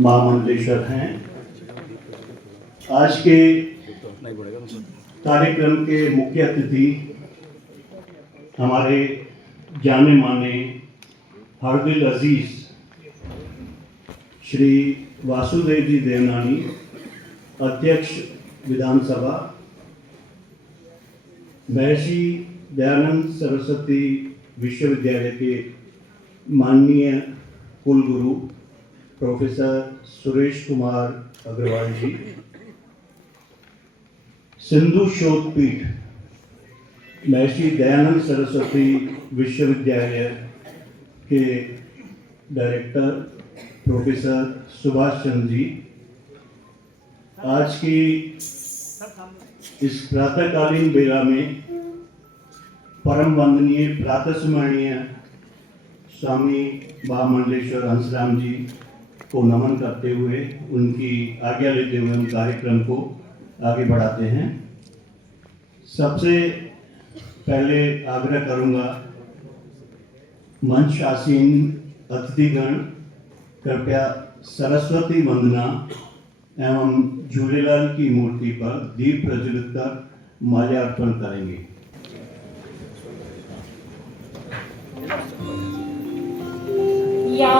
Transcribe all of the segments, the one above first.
महामंडलेश्वर हैं। आज के कार्यक्रम के मुख्य अतिथि हमारे जाने माने हरदिल अजीज श्री वासुदेव जी देवनानी, अध्यक्ष विधानसभा, महर्षि दयानंद सरस्वती विश्वविद्यालय के माननीय कुलगुरु प्रोफेसर सुरेश कुमार अग्रवाल जी, सिंधु शोध पीठ महर्षि दयानंद सरस्वती विश्वविद्यालय के डायरेक्टर प्रोफेसर सुभाष चंद्र जी, आज की इस प्रातःकालीन बेला में परम वंदनीय प्रातस्मरणीय स्वामी महामंडलेश्वर हंसराम जी को नमन करते हुए, उनकी आज्ञा लेते हुए हम कार्यक्रम को आगे बढ़ाते हैं। सबसे पहले आग्रह करूंगा, मंच आसीन अतिथिगण कृपया सरस्वती वंदना एवं झूलेलाल की मूर्ति पर दीप प्रज्वलित कर माल्यार्पण करेंगे। या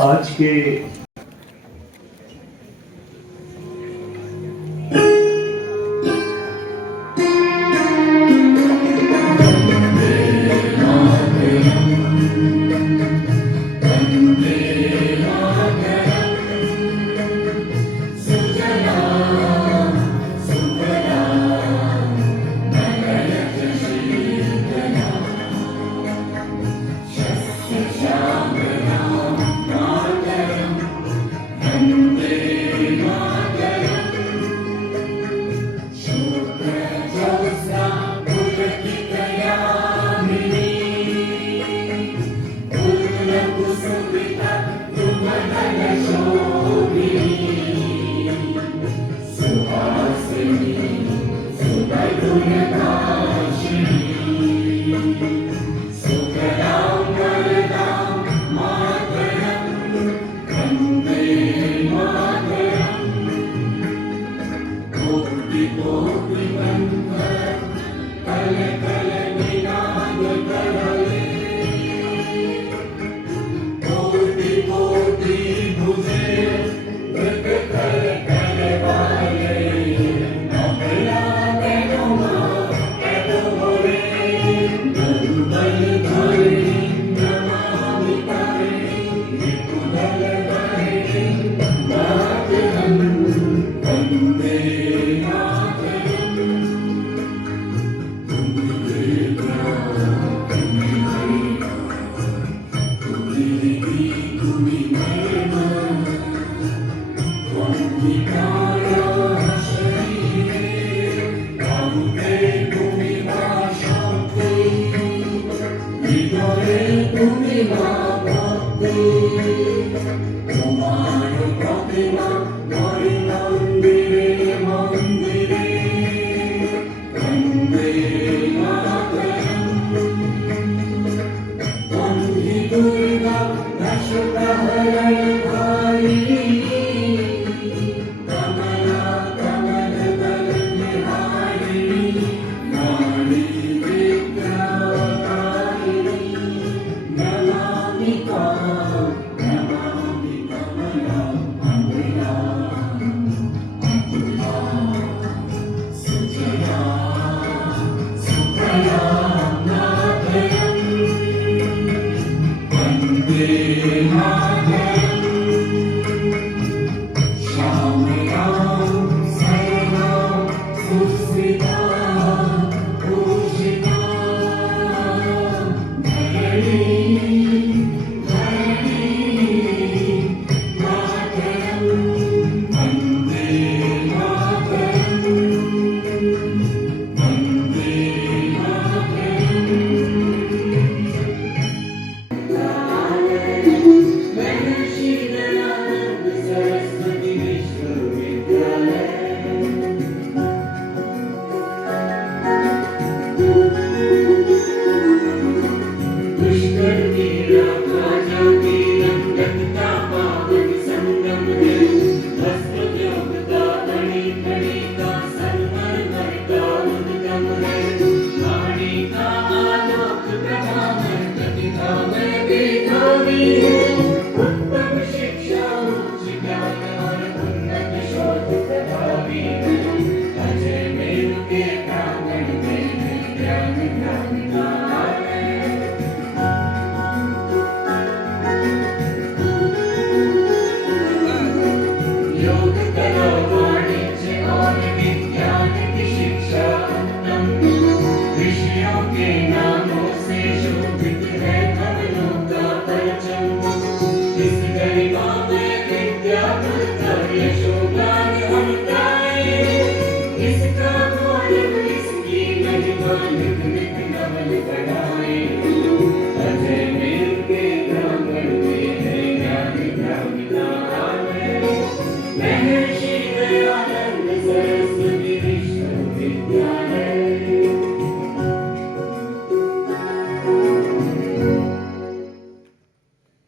आज के Shukra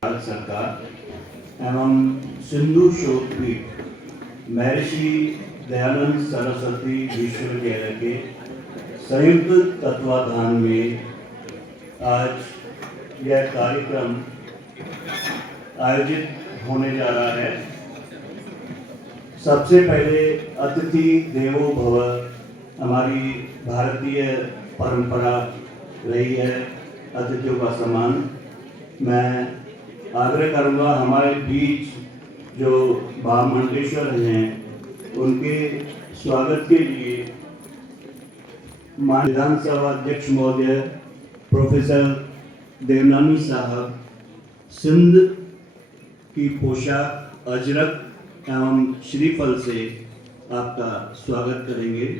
भारत सरकार एवं सिंधु शोधपीठ महर्षि दयानंद सरस्वती विश्वविद्यालय के संयुक्त तत्वाधान में आज यह कार्यक्रम आयोजित होने जा रहा है। सबसे पहले अतिथि देवो भव हमारी भारतीय परंपरा रही है, अतिथियों का सम्मान। मैं आग्रह करूंगा हमारे बीच जो महामंडलेश्वर हैं उनके स्वागत के लिए माननीय विधानसभा अध्यक्ष महोदय प्रोफेसर देवनानी साहब सिंध की पोशाक अजरक एवं श्रीफल से आपका स्वागत करेंगे।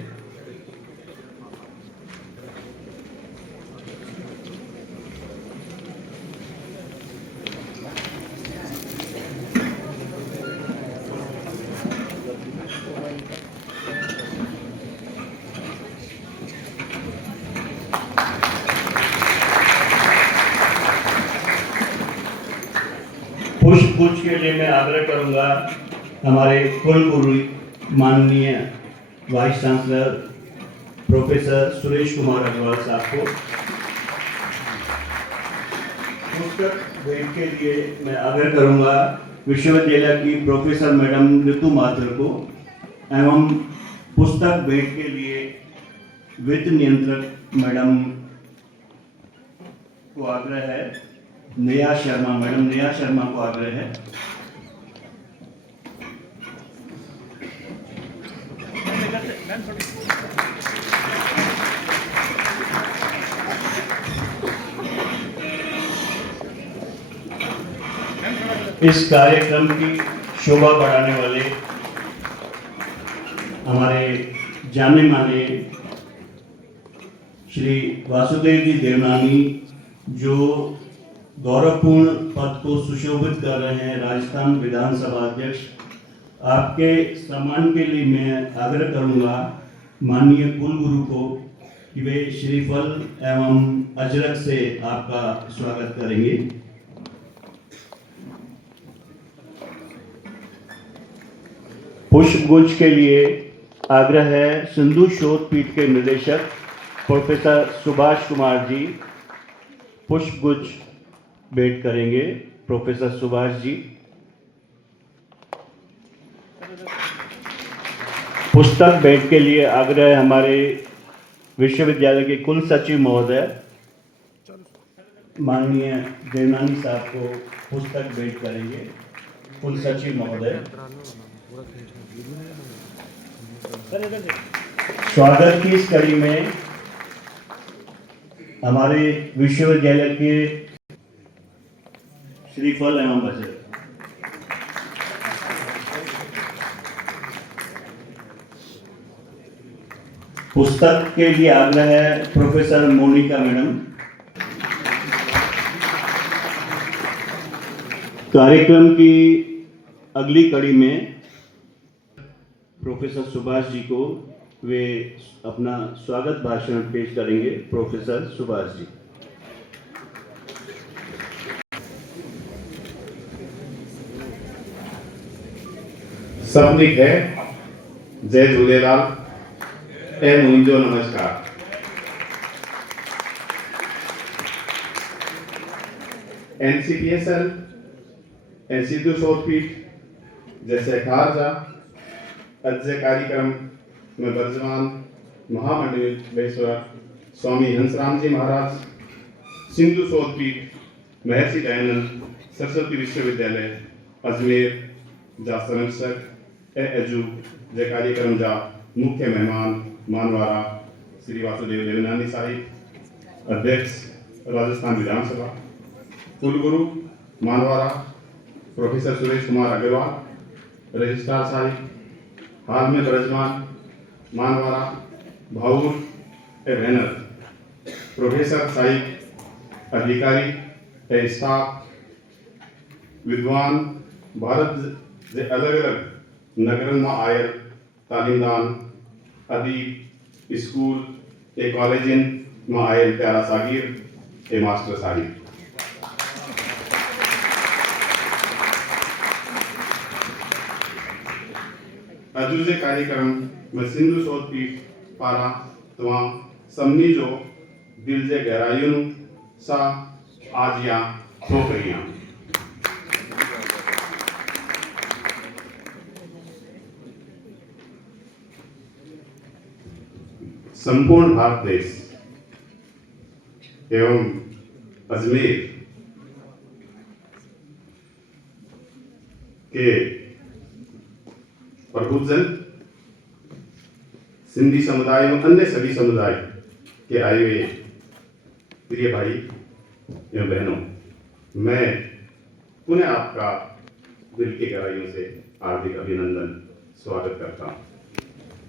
पुष्पगुच्छ के लिए मैं आग्रह करूंगा हमारे कुलगुरु माननीय vice chancellor professor Suresh Kumar Agarwal साहब को। पुस्तक भेंट के लिए मैं आग्रह करूंगा विश्वविद्यालय की प्रोफेसर मैडम ऋतु माथुर को एवं पुस्तक भेंट के लिए वित्त नियंत्रक मैडम को आग्रह है। नेहा शर्मा मैडम नेहा शर्मा को आग्रह है। इस कार्यक्रम की शोभा बढ़ाने वाले हमारे जाने माने श्री वासुदेव जी देवनानी जो गौरवपूर्ण पद को सुशोभित कर रहे हैं, राजस्थान विधानसभा अध्यक्ष, आपके सम्मान के लिए मैं आग्रह करूंगा माननीय कुलगुरु को कि वे श्रीफल एवं अजरक से आपका स्वागत करेंगे। पुष्पगुच्छ के लिए आग्रह है सिंधु शोध पीठ के निदेशक प्रोफेसर सुभाष कुमार जी पुष्पगुच्छ भेंट करेंगे। प्रोफेसर सुभाष जी। पुस्तक भेंट के लिए आग्रह हमारे विश्वविद्यालय के कुल सचिव महोदय माननीय देवनानी साहब को पुस्तक भेंट करेंगे। कुल सचिव महोदय, स्वागत की इस कड़ी में हमारे विश्वविद्यालय के श्रीफल एवं बजट पुस्तक के लिए आग्रह है प्रोफेसर मोनिका मैडम। कार्यक्रम की अगली कड़ी में प्रोफेसर सुभाष जी को वे अपना स्वागत भाषण पेश करेंगे। प्रोफेसर सुभाष जी। सभिनी खे जय झूलेलाल ऐं मुंहिंजो नमस्कार। NCPSL ऐं सिंधु शोधपीठ जैसे कारजा अज जे कार्यक्रम में वर्जमान महामंडलेश्वर स्वामी हंसराम जी महाराज, सिंधु शोधपीठ महर्षि दयानंद सरस्वती विश्वविद्यालय अजमेर जा संरक्षक ऐं अजू जे कार्यक्रम जा मुख्य मेहमान मानवारा श्री वासुदेव देवनानी साहिब, अध्यक्ष राजस्थान विधानसभा, कुलगुरु मानवारा प्रोफेसर सुरेश कुमार अग्रवाल, रजिस्ट्रार साहिब, हाल में विराजमान मानवारा भाऊर ए बैनर, प्रोफेसर साहिब, अधिकारी ए स्टाफ, विद्वान भारत जे अलग अलग नगरन में आयल तालीमदान, अदीब, स्कूल ए कॉलेजन में आयल प्यारा सागिर ए मास्टर साहिब। अजू जे कार्यक्रम में सिंधु शोधपीठ पारा तमाम सभिनी जो दिल जे गहराइयों सा आज यहाँ थो कई। संपूर्ण भारत देश एवं अजमेर के प्रबुद्धजन, सिंधी समुदाय एवं अन्य सभी समुदाय के आए हुए प्रिय भाई एवं बहनों, मैं पुनः आपका दिल की गहराइयों से हार्दिक अभिनंदन स्वागत करता हूँ।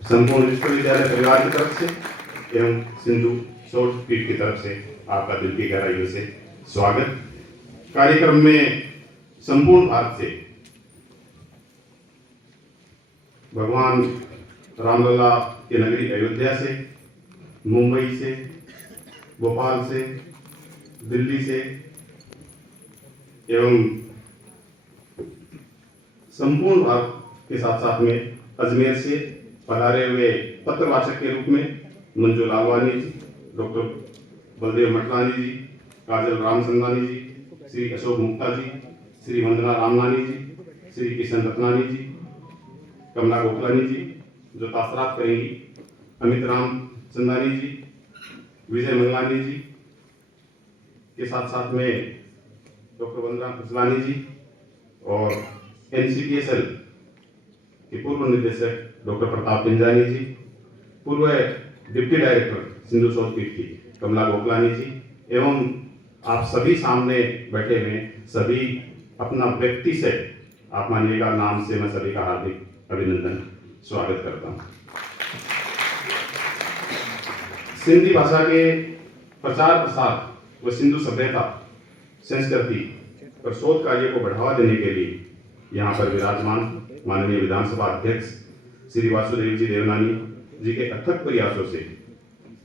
संपूर्ण विश्वविद्यालय परिवार की तरफ से एवं सिंधु शोधपीठ की तरफ से आपका दिल की गहराइयों से स्वागत। कार्यक्रम में संपूर्ण भारत से भगवान रामलला की नगरी अयोध्या से, मुंबई से, भोपाल से, दिल्ली से एवं संपूर्ण भारत के साथ साथ में अजमेर से पधारे हुए पत्रवाचक के रूप में मंजू लालवानी जी, डॉक्टर बलदेव मटलानी जी, काजल रामचंदानी जी, श्री अशोक मुक्ता जी, श्री वंदना रामनानी जी, श्री किशन रत्नानी जी, कमला गोखलानी जी जो तासरात करेंगी, अमित राम चंदानी जी, विजय मंगलानी जी के साथ साथ में डॉक्टर वंदना खुसलानी जी और NCPSL के पूर्व निदेशक डॉक्टर प्रताप पिंजानी जी, पूर्व डिप्टी डायरेक्टर सिंधु शोधपीठ की कमला गोखलानी जी एवं आप सभी सामने बैठे हुए सभी अपना व्यक्ति से आप मानिएगा नाम से मैं सभी का हार्दिक अभिनंदन स्वागत करता हूँ। सिंधी भाषा के प्रचार प्रसार व सिंधु सभ्यता संस्कृति पर शोध कार्य को बढ़ावा देने के लिए यहाँ पर विराजमान माननीय विधानसभा अध्यक्ष श्री वासुदेव जी देवनानी जी के अथक प्रयासों से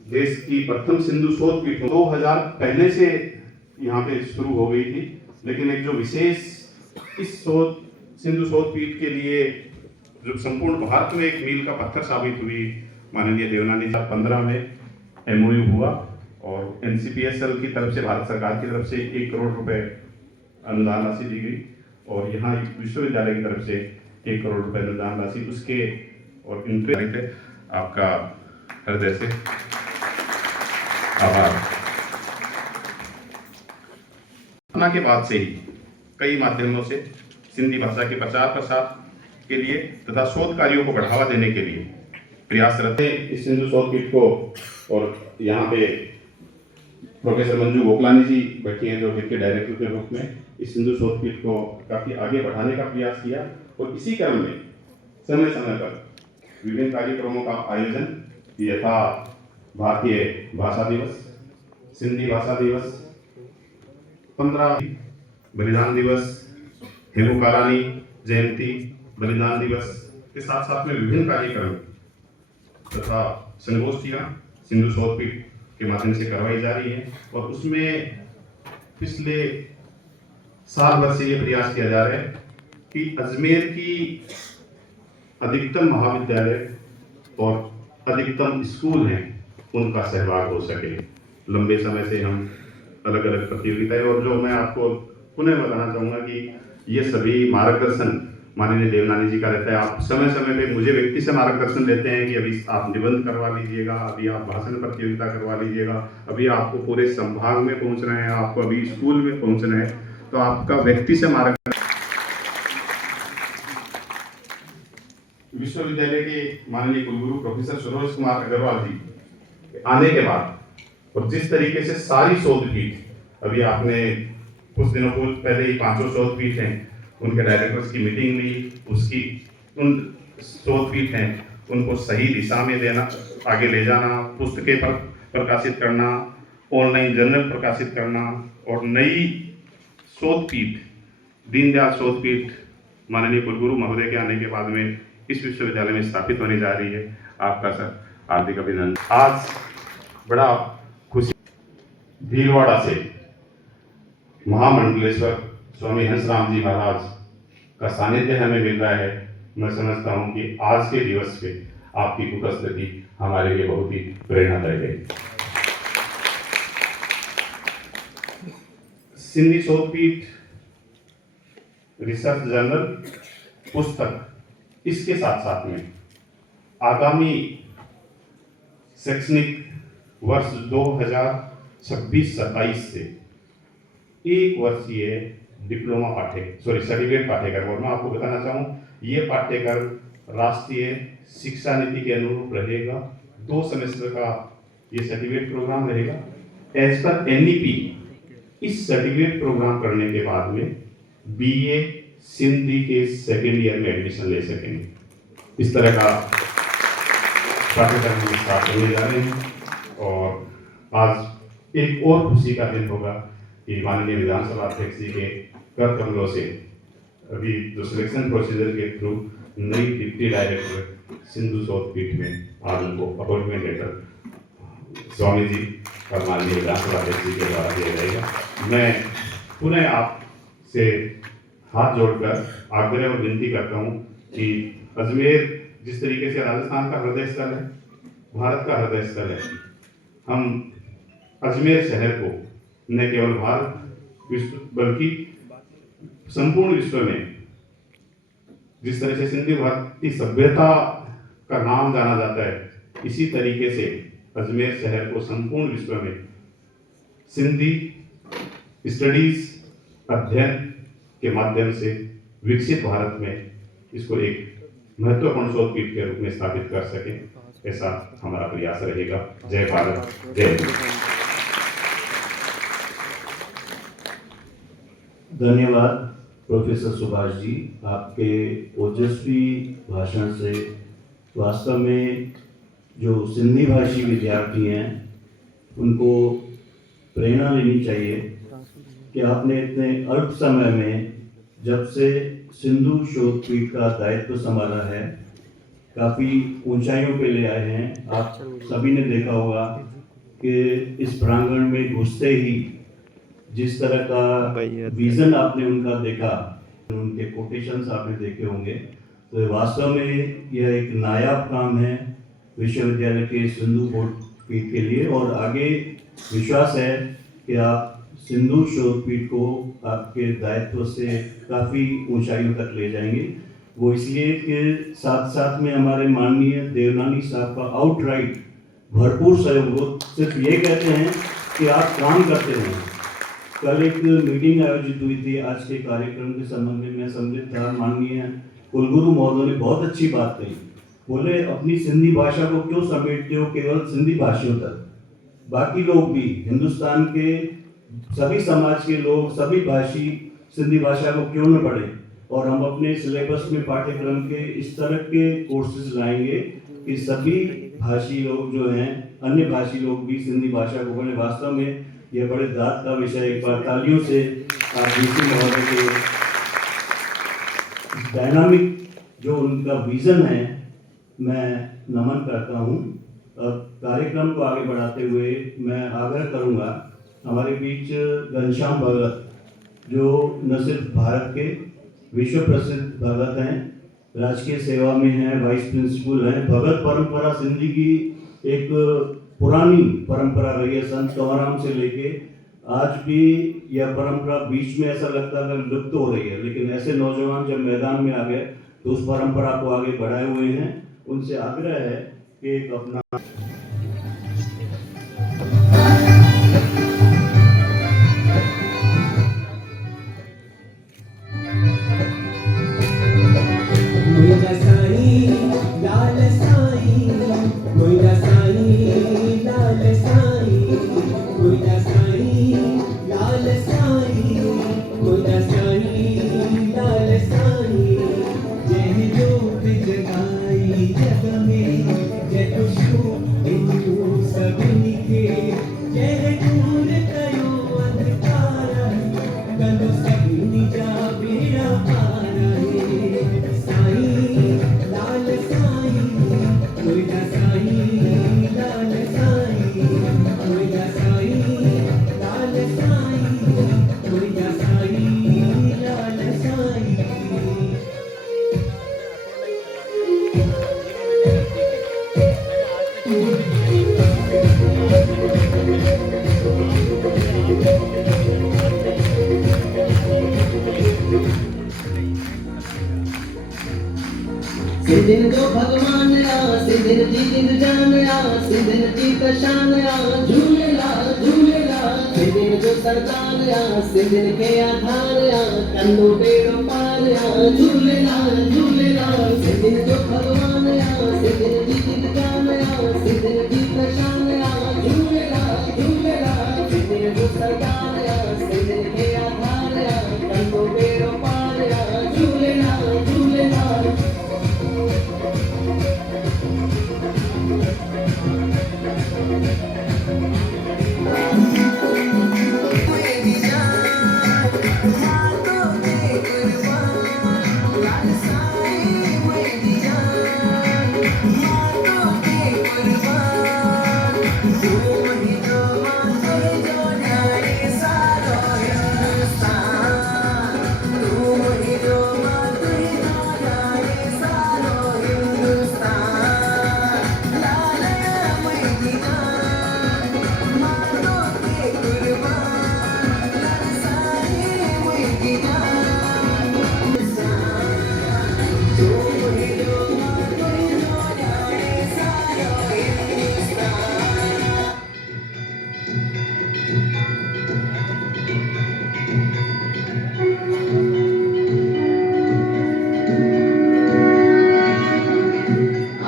देश की प्रथम सिंधु शोधपीठ 2000 पहले से यहाँ पे शुरू हो गई थी, लेकिन एक जो विशेष इस सिंधु शोधपीठ के लिए जो संपूर्ण भारत में एक मील का पत्थर साबित हुई, माननीय देवनानी 2015 में MOU हुआ और NCPSL की तरफ से भारत सरकार की तरफ से 1 करोड़ रुपए अनुदान राशि दी गई और यहाँ विश्वविद्यालय की तरफ से 1 करोड़ रुपए अनुदान राशि उसके और इंटरेस्ट आपका हृदय से आभार। स्थापना के बाद से ही कई माध्यमों से सिंधी भाषा के प्रचार प्रसार के लिए तथा शोध कार्यों को बढ़ावा देने के लिए प्रयासरत है। इस सिंधु शोध पीठ को, और यहाँ पे प्रोफेसर मंजू गोकलानी जी बैठी हैं जो इसके डायरेक्टर के रूप में इस सिंधु शोध पीठ को काफ़ी आगे बढ़ाने का प्रयास किया, और इसी क्रम में समय समय पर विभिन्न कार्यक्रमों का आयोजन यथा भारतीय भाषा दिवस, सिंधी भाषा दिवस, 15 बलिदान दिवस, हेमुकारानी जयंती, बलिदान दिवस के साथ साथ में विभिन्न कार्यक्रम तथा संगोष्ठियाँ सिंधु शोध पीठ के माध्यम से करवाई जा रही है। और उसमें पिछले साल भर से ये प्रयास किया जा रहा है कि अजमेर की अधिकतम महाविद्यालय और अधिकतम स्कूल हैं उनका सहभाग हो सके। लंबे समय से हम अलग अलग प्रतियोगिताएं, और जो मैं आपको पुनः बताना चाहूँगा कि ये सभी मार्गदर्शन माननीय देवनानी जी का रहता है। आप समय समय पे मुझे व्यक्ति से मार्गदर्शन देते हैं कि अभी आप निबंध करवा लीजिएगा, अभी आप भाषण प्रतियोगिता करवा लीजिएगा, अभी आपको पूरे संभाग में पहुंचना है, आपको अभी स्कूल में पहुंचना है, तो आपका व्यक्ति से मार्गदर्शन। विश्वविद्यालय के माननीय कुलगुरु प्रोफेसर सुरेश कुमार अग्रवाल जी आने के बाद, और जिस तरीके से सारी शोध पीठ, अभी आपने कुछ दिनों पहले ही 500 शोध पीठ हैं उनके डायरेक्टर्स की मीटिंग ली, उसकी उन शोध पीठ हैं उनको सही दिशा में देना, आगे ले जाना, पुस्तकें पर प्रकाशित करना, ऑनलाइन जर्नल प्रकाशित करना, और नई शोध पीठ दीनदयाल शोध पीठ माननीय कुलगुरु महोदय के आने के बाद में इस विश्वविद्यालय में स्थापित होने जा रही है। आपका सर हार्दिक अभिनंदन। आज बड़ा खुशी भीलवाड़ा से महामंडलेश्वर स्वामी हंसराम जी महाराज का सानिध्य हमें मिल रहा है। मैं समझता हूं कि आज के दिवस पे आपकी उपस्थिति हमारे लिए बहुत ही प्रेरणादायक है। सिंधी शोध पीठ रिसर्च जर्नल पुस्तक, इसके साथ साथ में आगामी शैक्षणिक वर्ष 2026-27 से एक वर्षीय डिप्लोमा सर्टिफिकेट पाठ्यक्रम, और मैं आपको बताना चाहूँ ये पाठ्यक्रम राष्ट्रीय शिक्षा नीति के अनुरूप रहेगा। 2 सेमेस्टर का ये सर्टिफिकेट प्रोग्राम रहेगा एज पर NEP। इस सर्टिफिकेट प्रोग्राम करने के बाद में BA सिंधी के सेकेंड ईयर में एडमिशन ले सकेंगे। इस तरह का पाठ्यक्रम हम स्टार्ट करने जा रहे हैं। और आज एक और खुशी का दिन होगा कि माननीय विधानसभा अध्यक्ष जी के कर कमलों से अभी जो सिलेक्शन प्रोसीजर के थ्रू नई डिप्टी डायरेक्टर सिंधु शोध पीठ में आज उनको अपॉइंटमेंट लेटर स्वामी जी और माननीय विधानसभा अध्यक्ष जी के द्वारा दिया जाएगा। मैं पुनः आपसे हाथ जोड़कर आग्रह और विनती करता हूँ कि अजमेर जिस तरीके से राजस्थान का हृदय स्थल है, भारत का हृदय स्थल है, हम अजमेर शहर को न केवल भारत विश्व बल्कि संपूर्ण विश्व में जिस तरह से सिंधी भारतीय सभ्यता का नाम जाना जाता है, इसी तरीके से अजमेर शहर को संपूर्ण विश्व में सिंधी स्टडीज अध्ययन के माध्यम से विकसित भारत में इसको एक महत्वपूर्ण शोध पीठ के रूप में स्थापित कर सके, ऐसा हमारा प्रयास रहेगा। जय भारत, जय हिंद। धन्यवाद प्रोफेसर सुभाष जी, आपके ओजस्वी भाषण से वास्तव में जो सिंधी भाषी विद्यार्थी हैं उनको प्रेरणा लेनी चाहिए कि आपने इतने अल्प समय में जब से सिंधु शोध पीठ का दायित्व संभाला है काफ़ी ऊंचाइयों पे ले आए हैं। आप सभी ने देखा होगा कि इस प्रांगण में घुसते ही जिस तरह का विजन आपने उनका देखा, उनके कोटेशंस आपने देखे होंगे, तो वास्तव में यह एक नायाब काम है विश्वविद्यालय के सिंधु शोध पीठ के लिए। और आगे विश्वास है कि आप सिंधु शोध पीठ को आपके दायित्व से काफ़ी ऊंचाइयों तक ले जाएंगे। वो इसलिए कि साथ साथ में हमारे माननीय देवनानी साहब का आउटराइट भरपूर सहयोग, वो सिर्फ ये कहते हैं कि आप काम करते रहें, कल एक मीटिंग आयोजित हुई थी आज के कार्यक्रम के संबंध में, मैं सम्मिलित था। माननीय कुलगुरु महोदय ने बहुत अच्छी बात कही। बोले अपनी सिंधी भाषा को क्यों समेटते हो केवल सिंधी भाषियों तक, बाकी लोग भी हिंदुस्तान के सभी समाज के लोग, सभी भाषी सिंधी भाषा को क्यों न पढ़े। और हम अपने सिलेबस में पाठ्यक्रम के इस तरह के कोर्सेज लाएंगे कि सभी भाषी लोग जो हैं, अन्य भाषी लोग भी सिंधी भाषा को पढ़े। वास्तव में यह बड़े दाद का विषय है। एक बार तालियों से आप डीसी महोदय के डायनामिक जो उनका विजन है मैं नमन करता हूँ। कार्यक्रम को आगे बढ़ाते हुए मैं आग्रह करूँगा, हमारे बीच घनश्याम भगत जो न सिर्फ भारत के विश्व प्रसिद्ध भगत हैं, राजकीय सेवा में हैं, वाइस प्रिंसिपल हैं। भगत परंपरा सिंधी की एक पुरानी परंपरा रही है, संत कंवरराम से लेके आज भी यह परंपरा बीच में ऐसा लगता है लुप्त हो रही है, लेकिन ऐसे नौजवान जब मैदान में आ गए तो उस परंपरा को आगे बढ़ाए हुए हैं। उनसे आग्रह है कि एक अपना सिंधिन जो भगवान आ, सिंधिन जी जिंद जान आ, सिंधिन जी कशान आ, झूलेलाल झूलेलाल। सिंधिन जो सरदार आ, सिंधिन के आधार आ, कंदो बेड़ो पार आ, झूलेलाल झूलेलाल। सिंधिन जो भगवान आ, सिंधिन जी जिंद जान आ, सिंधिन जी कशान आ, झूलेलाल झूलेलाल। सिंधिन जो सरदार आ, सिंधिन के आधार आ, कंदो बेड़ो पार आ, झूलेलाल झूलेलाल।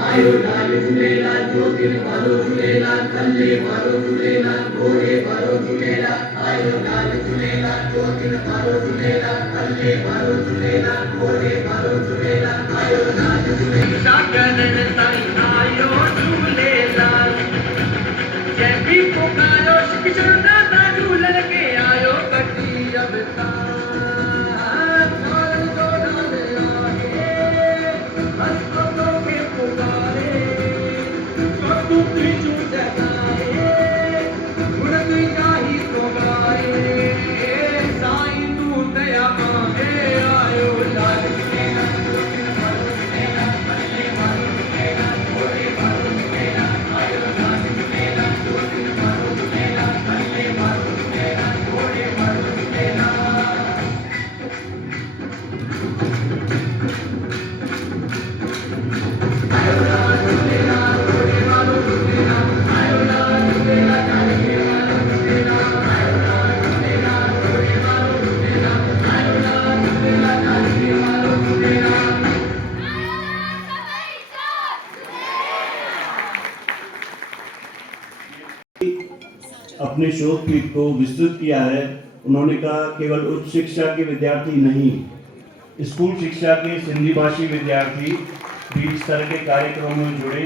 Hare अपने शोध पीठ को विस्तृत किया है। उन्होंने कहा केवल उच्च शिक्षा के विद्यार्थी नहीं, स्कूल शिक्षा के सिंधी भाषी विद्यार्थी भी इस तरह के कार्यक्रमों में जुड़े।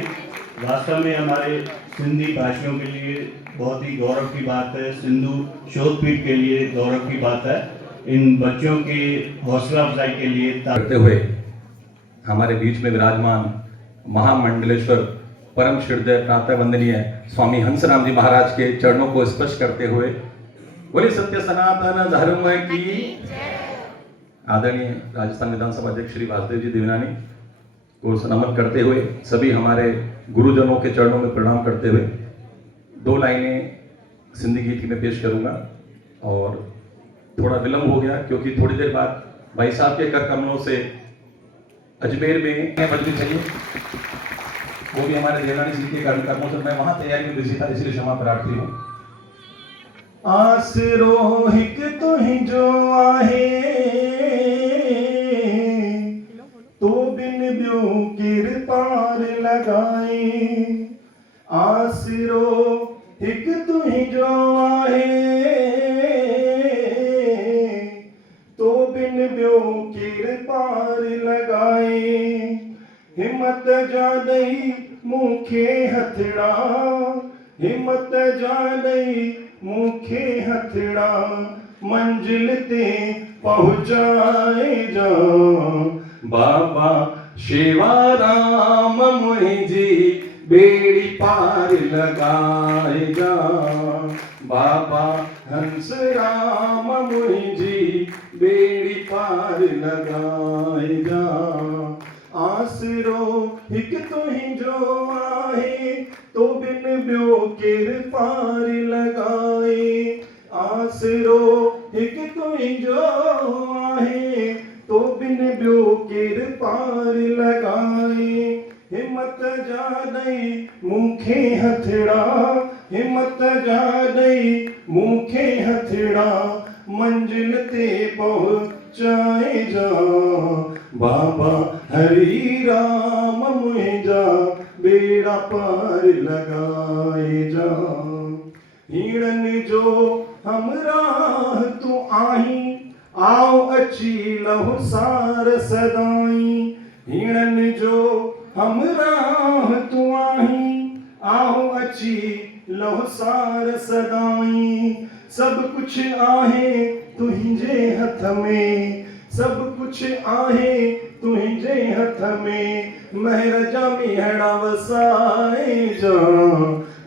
वास्तव में हमारे सिंधी भाषियों के लिए बहुत ही गौरव की बात है, सिंधु शोध पीठ के लिए गौरव की बात है। इन बच्चों के हौसला अफजाई के लिए करते हुए हमारे बीच में विराजमान महामंडलेश्वर परम श्रद्धेय प्रातः वंदनीय स्वामी हंसराम जी महाराज के चरणों को स्पर्श करते हुए बोले सत्य सनातन धर्म की। आदरणीय राजस्थान विधानसभा अध्यक्ष श्री वासुदेव जी देवनानी को नमन करते हुए सभी हमारे गुरुजनों के चरणों में प्रणाम करते हुए 2 लाइनें सिंधी गीत में पेश करूंगा। और थोड़ा विलंब हो गया क्योंकि थोड़ी देर बाद भाई साहब के कर कमलों से अजमेर में बजनी चाहिए, वो भी हमारे देवनानी जी के कर्मों से मैं वहां तैयारी में बिजी था, इसलिए क्षमा प्रार्थी हूँ। आसरो हिक तो ही जो आहे तो बिन ब्यो किर पार लगाए। आसरो हिक तो ही जो आहे तो बिन ब्यो किर पार लगाए। हिम्मत जादई मुखे हथड़ा, हिम्मत जादई मुखे हथड़ा, मंजिल ते पहुंचाए जा। बाबा शिवाराम मुझी बेड़ी पार लगाए जा। बाबा हंस राम मुझी बेड़ी पार लगाए जा। आसरो हिक तो ही जो आहे तो बिन ब्यो किर पार लगाए। आसरो हिक तो ही जो आहे तो बिन ब्यो किर पार लगाए। हिम्मत जादई मुखे हथड़ा, हिम्मत जादई मुखे हथड़ा, मंजिल ते पहुंचाए जा। बाबा हरि राम मुझा बेड़ा पार लगाए जा। हिरन जो हमरा तू आही आओ अची लहु सार सदाई। हिरन जो हमरा तू आही आओ अची लहु सार सदाई। सब कुछ आहे तुझे हथ में, सब कुछ आहे तुझे हथ में, महर जामी हड़ा वसाए जा।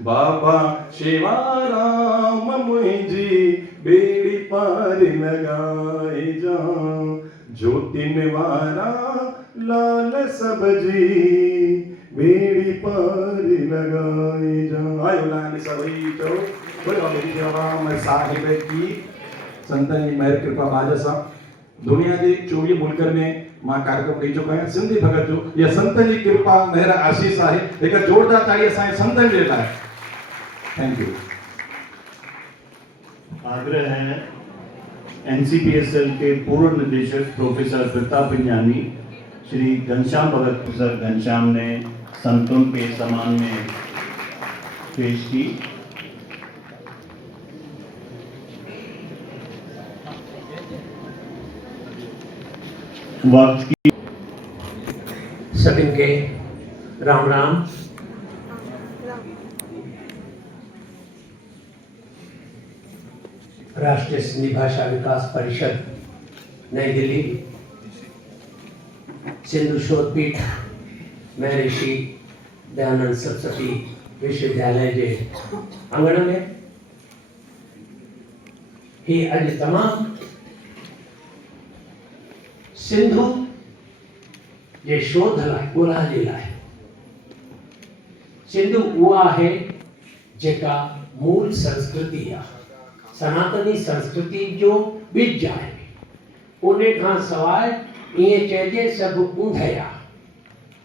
बाबा शिवाराम मुझी बेड़ी पार लगाए जा। ज्योतिन वारा लाल सबजी बेड़ी पार लगाए जा। आयो लाल सभी तो बोलो राम साहिब की संतन महर कृपा बाजसा। दुनिया के 24 मुल्कन में मां कार्यक्रम ॾेई चुका है। सिंधी भगत जो या संतन जी कृपा महर आशीष है। एक जोरदार ताड़ी असांजे संतन जे लाइ। Thank you. आग्रह है NCPSL के पूर्व निदेशक प्रोफेसर प्रताप इंजानी श्री घनश्याम भगत प्रोफेसर घनश्याम ने संतों के सम्मान में पेश की। वक्त की सभिन के राम राम। राष्ट्रीय सिंधी भाषा विकास परिषद नई दिल्ली सिंधु शोध पीठ महर्षि दयानंद सरस्वती विश्वविद्यालय के आंगण में ही अज तमाम सिंधु जे शोध लाइ ॻोल्हा जे लाइ सिंधु उहा आहे जेका मूल संस्कृति आहे, सनातनी संस्कृति जो ॿिज आहे। उन खां सवाइ ईअं चइजे सभु ऊंध आहे,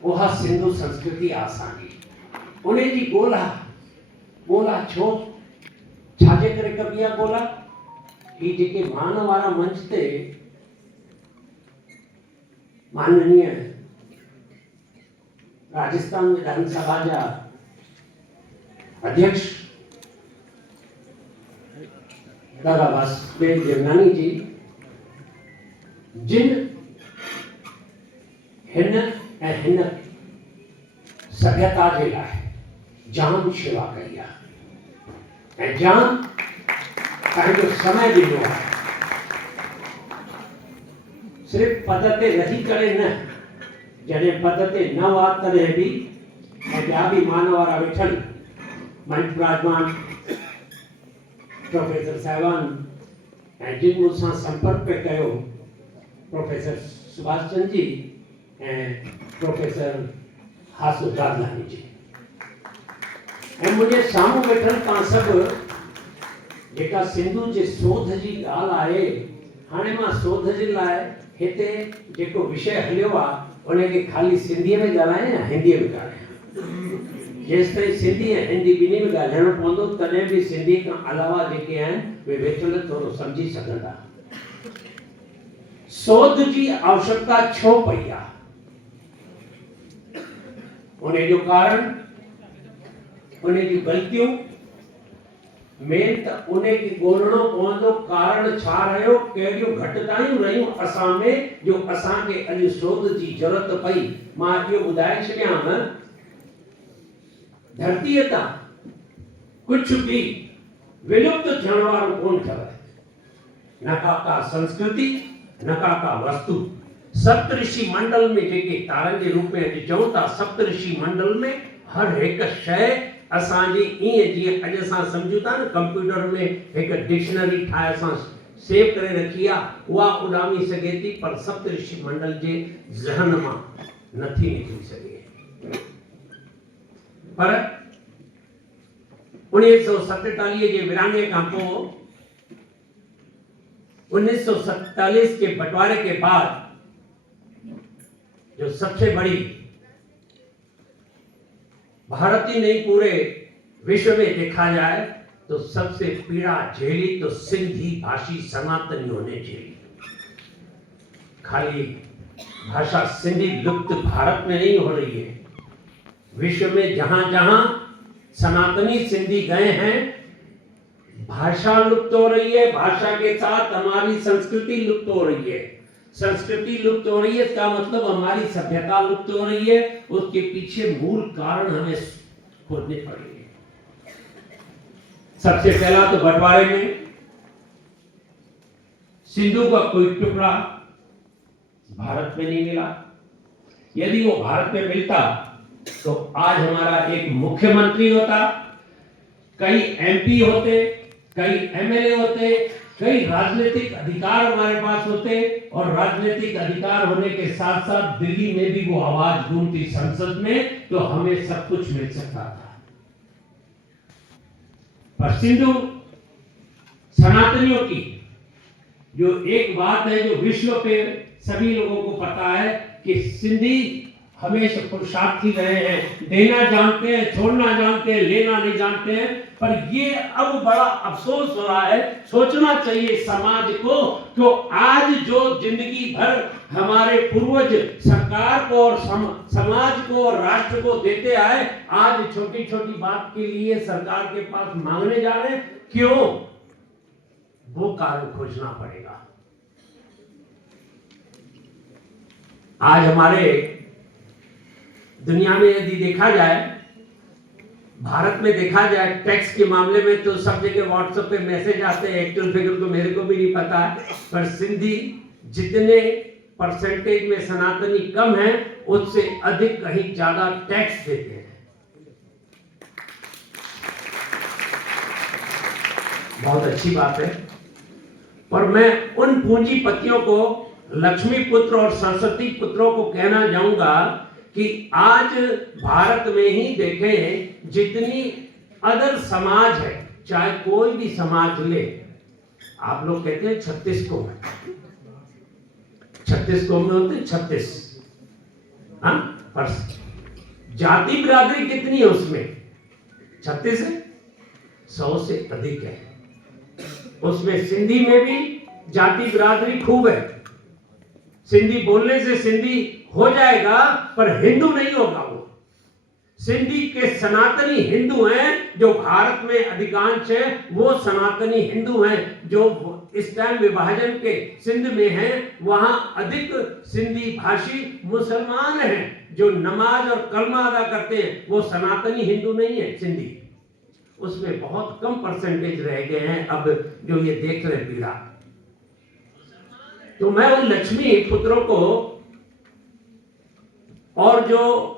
उहा सिंधु संस्कृति आहे असांजी। उन जी ॻोल्हा छो छाजे करे कबी आहे ॻोल्हा? ही जेके मान वारा मंच ते माननीय राजस्थान विधानसभा जा अध्यक्ष दादा वासुदेव देवनानी जी जिन हिन सभ्यता जे लाइ जाम शेवा कई आहे ऐं जाम पंहिंजो समय ॾिनो आहे। सिर्फ़ पद ते रही करे न, जॾहिं पद ते न हुआ तॾहिं बि ऐं ॿिया बि मान वारा वेठल मंच विराजमान प्रोफेसर साहिबान ऐं जिन मूंसां संपर्क पे कयो प्रोफेसर सुभाष चंद जी ऐं प्रोफेसर हासू दादलानी जी ऐं मुंहिंजे साम्हूं वेठल तव्हां सभु जेका सिंधु जे शोध जी ॻाल्हि आहे, हाणे मां शोध जे लाइ हिते जेको विषय हलियो आहे उनखे खाली सिंधीअ में ॻाल्हायां या हिंदीअ में ॻाल्हायां। जेसि ताईं सिंधी ऐं हिंदी ॿिन्ही में ॻाल्हाइणो पवंदो तॾहिं बि सिंधी खां अलावा जेके आहिनि उहे वेठल थोरो सम्झी सघंदा। शोध जी आवश्यकता छो पई आहे? उन जो कारण, उन जी ग़लतियूं, मेन त उनखे ॻोल्हणो पवंदो कारण छा रहियो, कहिड़ियूं घटितायूं रहियूं असां में जो असांखे अॼु शोध जी ज़रूरत पई। मां इहो ॿुधाए छॾियां, धरतीअ तां कुझु बि विलुप्त थियण वारो कोन अथव, न का संस्कृति न का वस्तु। सप्तऋषि मंडल में जेके तारनि जे रूप में अॼु चऊं था, सप्तऋषि मंडल में हर हिकु शइ असांजी ईअं जीअं अॼु असां सम्झूं था न कंप्यूटर में हिकु डिक्शनरी ठाहे असां सेव करे रखी आहे, उहा उॾामी सघे थी, पर सप्तऋषि मंडल जे ज़हन मां नथी निकिरी सघे। पर 1947 जे विरांङे खां पोइ 1947 के बंटवारे के बाद जो सबसे बड़ी भारत ही नहीं पूरे विश्व में देखा जाए तो सबसे पीड़ा झेली तो सिंधी भाषी सनातनियों ने झेली। खाली भाषा सिंधी लुप्त भारत में नहीं हो रही है, विश्व में जहां जहां सनातनी सिंधी गए हैं भाषा लुप्त हो रही है, भाषा के साथ हमारी संस्कृति लुप्त हो रही है। संस्कृति लुप्त हो रही है इसका मतलब हमारी सभ्यता लुप्त हो रही है। उसके पीछे मूल कारण हमें खोजने पड़ेंगे। सबसे पहला तो बंटवारे में सिंधु का कोई टुकड़ा भारत में नहीं मिला। यदि वो भारत में मिलता तो आज हमारा एक मुख्यमंत्री होता, कई एमपी होते, कई एमएलए होते, कई राजनीतिक अधिकार हमारे पास होते, और राजनीतिक अधिकार होने के साथ साथ दिल्ली में भी वो आवाज गूंजती संसद में, तो हमें सब कुछ मिल सकता था। पर सिंधु सनातनियों की जो एक बात है जो विश्व पे सभी लोगों को पता है कि सिंधी हमेशा पुरुषार्थी रहे हैं, देना जानते हैं, छोड़ना जानते हैं, लेना नहीं जानते हैं। पर ये अब बड़ा अफसोस हो रहा है, सोचना चाहिए समाज को तो आज जो जिंदगी भर हमारे पूर्वज सरकार को और समाज को और राष्ट्र को देते आए, आज छोटी छोटी बात के लिए सरकार के पास मांगने जा रहे हैं। क्यों? वो कारण खोजना पड़ेगा। आज हमारे दुनिया में यदि देखा जाए, भारत में देखा जाए, टैक्स के मामले में तो सब जगह व्हाट्सएप पे मैसेज आते हैं, एक्चुअल फिगर तो मेरे को भी नहीं पता है, पर सिंधी जितने परसेंटेज में सनातनी कम है उससे अधिक कहीं ज्यादा टैक्स देते हैं। बहुत अच्छी बात है। पर मैं उन पूंजीपतियों को, लक्ष्मी पुत्र और सरस्वती पुत्रों को कहना चाहूंगा कि आज भारत में ही देखें जितनी अदर समाज है, चाहे कोई भी समाज ले, आप लोग कहते हैं 36 कौम है, 36 कौम में होते 36, हाँ, पर जाति बिरादरी कितनी है उसमें? 36 है, 100 से अधिक है। उसमें सिंधी में भी जाति बिरादरी खूब है, सिंधी बोलने से सिंधी हो जाएगा पर हिंदू नहीं होगा वो। सिंधी के सनातनी हिंदू हैं जो भारत में अधिकांश है, वो सनातनी हिंदू हैं जो इस टाइम विभाजन के सिंध में हैं, वहां अधिक सिंधी भाषी मुसलमान हैं जो नमाज और कलमा अदा करते हैं, वो सनातनी हिंदू नहीं है सिंधी। उसमें बहुत कम परसेंटेज रह गए हैं अब जो ये देख रहे पीड़ा। तो मैं उन लक्ष्मी पुत्रों को और जो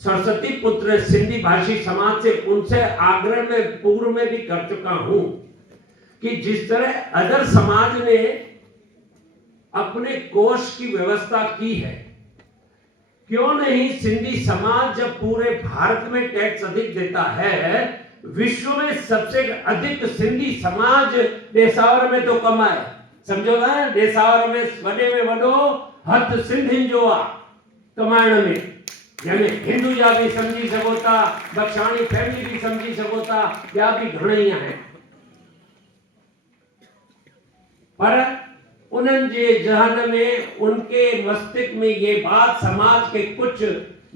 सरस्वती पुत्र सिंधी भाषी समाज से, उनसे आग्रह में पूर्व में भी कर चुका हूं कि जिस तरह अदर समाज ने अपने कोष की व्यवस्था की है, क्यों नहीं सिंधी समाज जब पूरे भारत में टैक्स अधिक देता है, विश्व में सबसे अधिक सिंधी समाज देसावर में तो कमाए, समझो ना, देसावर में वडे में वडो हथ सिंधियुनि जो आ कमाइण में, यानी हिंदुजा भी समझी सघो था, बख्शाणी फैमिली भी समझी सघो था, ॿिया भी घणई आहिनि। पर उन्हनि जे जहन में, उनके मस्तिष्क में ये बात समाज के कुछ,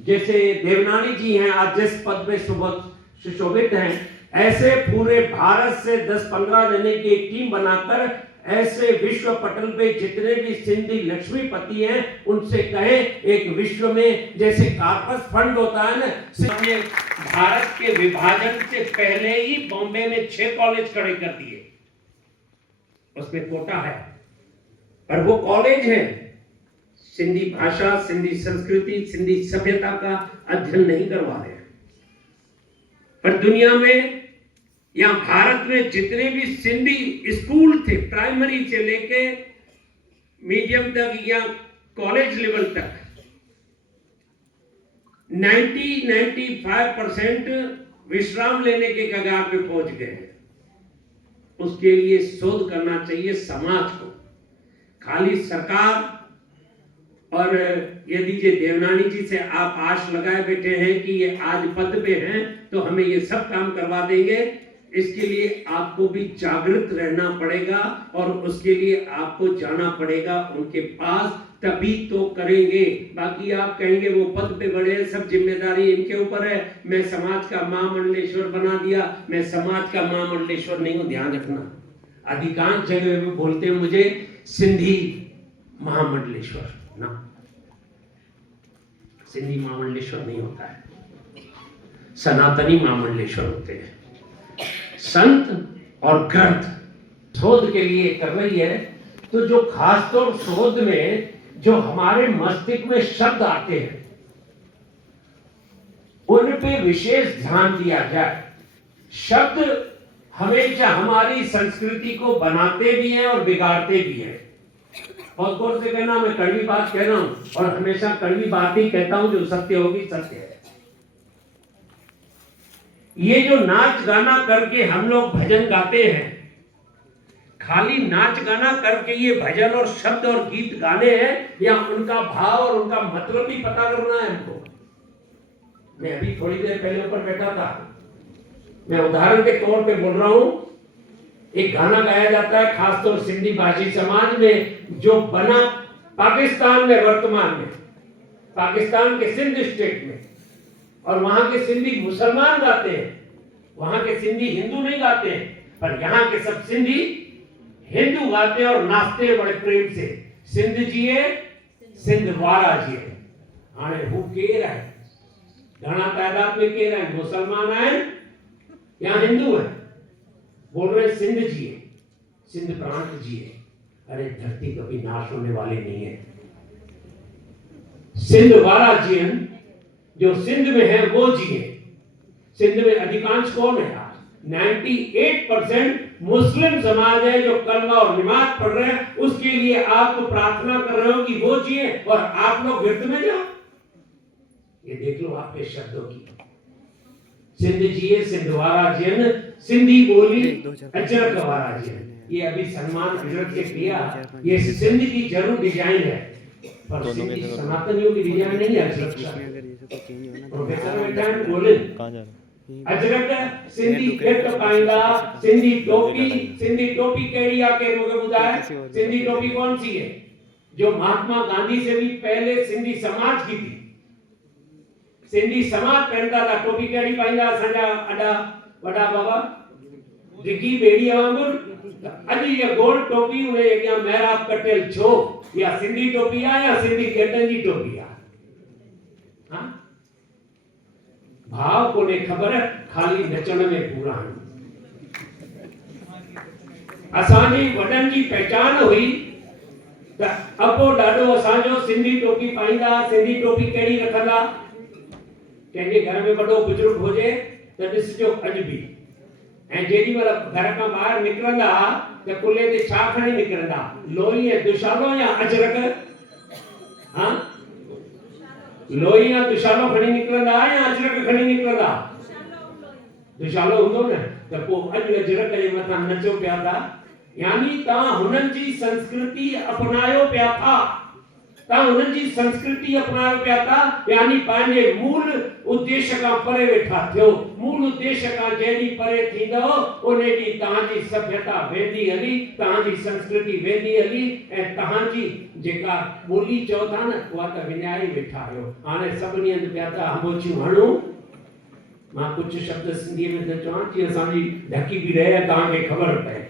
जैसे देवनानी जी हैं आज जिस पद में सुशोभित हैं, ऐसे पूरे भारत से 10-15 जने की एक टीम बनाकर ऐसे विश्व पटल पे जितने भी सिंधी लक्ष्मीपति हैं उनसे कहे एक विश्व में जैसे कार्पस फंड होता है ना, हमने भारत के विभाजन से पहले ही बॉम्बे में 6 कॉलेज खड़े कर दिए, उसमें कोटा है, पर वो कॉलेज है सिंधी भाषा, सिंधी संस्कृति, सिंधी सभ्यता का अध्ययन नहीं करवा रहे हैं। पर दुनिया में या भारत में जितने भी सिंधी स्कूल थे, प्राइमरी से लेके मीडियम तक या कॉलेज लेवल तक, 90-95% विश्राम लेने के कगार पे पहुंच गए हैं। उसके लिए शोध करना चाहिए समाज को, खाली सरकार। और यदि ये देवनानी जी से आप आश लगाए बैठे हैं कि ये आज पद पे हैं तो हमें ये सब काम करवा देंगे, इसके लिए आपको भी जागृत रहना पड़ेगा और उसके लिए आपको जाना पड़ेगा उनके पास, तभी तो करेंगे। बाकी आप कहेंगे वो पद पे बड़े, सब जिम्मेदारी इनके ऊपर है, मैं समाज का महामंडलेश्वर बना दिया। मैं समाज का महामंडलेश्वर नहीं हूं, ध्यान रखना। अधिकांश जगह में बोलते हैं मुझे सिंधी महामंडलेश्वर, ना, सिंधी महामंडलेश्वर नहीं होता है, सनातनी महामंडलेश्वर होते हैं। संत और ग्रंथ शोध के लिए कर रही है, तो जो खासतौर शोध में जो हमारे मस्तिष्क में शब्द आते हैं उन पे विशेष ध्यान दिया जाए। शब्द हमेशा हमारी संस्कृति को बनाते भी हैं और बिगाड़ते भी हैं। बहुत गौर से कहना, मैं कड़वी बात कह रहा हूं और हमेशा कड़वी बात ही कहता हूं, जो सत्य होगी सत्य है। ये जो नाच गाना करके हम लोग भजन गाते हैं, खाली नाच गाना करके ये भजन और शब्द और गीत गाने हैं या उनका भाव और उनका मतलब भी पता करना है हमको। मैं अभी थोड़ी देर पहले ऊपर बैठा था, मैं उदाहरण के तौर पे बोल रहा हूं, एक गाना गाया जाता है खासतौर सिंधी भाषी समाज में जो बना पाकिस्तान में, वर्तमान में पाकिस्तान के सिंध स्टेट में, और वहां के सिंधी मुसलमान गाते हैं, वहां के सिंधी हिंदू नहीं गाते हैं, पर यहाँ के सब सिंधी हिंदू गाते हैं और नाचते हैं बड़े प्रेम से। सिंध जिए सिंधवारा जिए। हाणे हू केर है, घना तादाद में केर है, मुसलमान है या हिंदू है, बोल रहे सिंध जिए, सिंध प्रांत जिए। अरे धरती कभी नाश होने वाली नहीं है। सिंधवारा जियन जो सिंध में है वो जिए। सिंध में अधिकांश कौन है आज? 98% मुस्लिम समाज है जो कलमा और नमाज पढ़ रहे हैं। उसके लिए आप प्रार्थना कर रहे हो कि वो जिए और आप लोग गिरफ्त में जाओ। ये देख लो आपके शब्दों की। सिंध जिए सिंधवारा जियन, सिंधी बोली अजरक वारा जियन। ये अभी सलमान अजरक से किया, ये सिंध की जरूर डिजाइन है, पर सिंधी सनातनियों की डिजाइन नहीं है। प्रोफेसर वेटान बोले अजरक सिंधी केट पाईंदा, सिंधी टोपी केड़ी आ के मूंखे ॿुधाए, सिंधी टोपी कौन सी है जो महात्मा गांधी से भी पहले सिंधी समाज की थी। सिंधी समाज पहनता था टोपी कहिड़ी पाईंदा असांजा अॾा वॾा बाबा डिगी बेड़ी वांगुरु। अॼु ये गोल टोपी उहे अॻियां महराब कटियल छो? या सिंधी टोपी आहे या सिंधी गेटनि जी टोपी आहे? हाँ? भाव कोने ख़बर, खाली नचण में पूरा आहिनि। असांजी वॾनि जी पहचान हुई त अबो ॾाढो असांजो सिंधी टोपी पाईंदा। सिंधी टोपी कहिड़ी रखंदा? कंहिंजे घर में वॾो बुजुर्ग हुजे त ॾिसजो अॼु बि, ऐं जेॾी महिल घर खां ॿाहिरि निकिरंदा त कुल्हे ते छा खणी निकिरंदा? लोई ऐं दुशालो या अजरक? हाँ? लोई या दुशालो खणी निकिरंदा या अजरक खणी निकिरंदा? दुशालो हूंदो न त पोइ अॼु अजरक जे मथां नचो पिया था। यानी तव्हां हुननि जी संस्कृति अपनायो पिया था, तव्हां हुननि जी संस्कृति अपनायो पिया था। यानी पंहिंजे मूल उद्देश्य खां परे वेठा थियो। मूल उद्देश्य खां जेॾी परे थींदो उन ॾींहुं तव्हांजी सभ्यता वेंदी हली, तव्हांजी संस्कृति वेंदी हली, ऐं तव्हांजी जेका ॿोली चओ था न उहा त विञाए वेठा आहियो। हाणे सभिनी हंधि पिया था अंबोचियूं हणूं। मां कुझु शब्द सिंधीअ में त चवां जीअं असांजी ढकी बि रहे तव्हांखे ख़बर पए।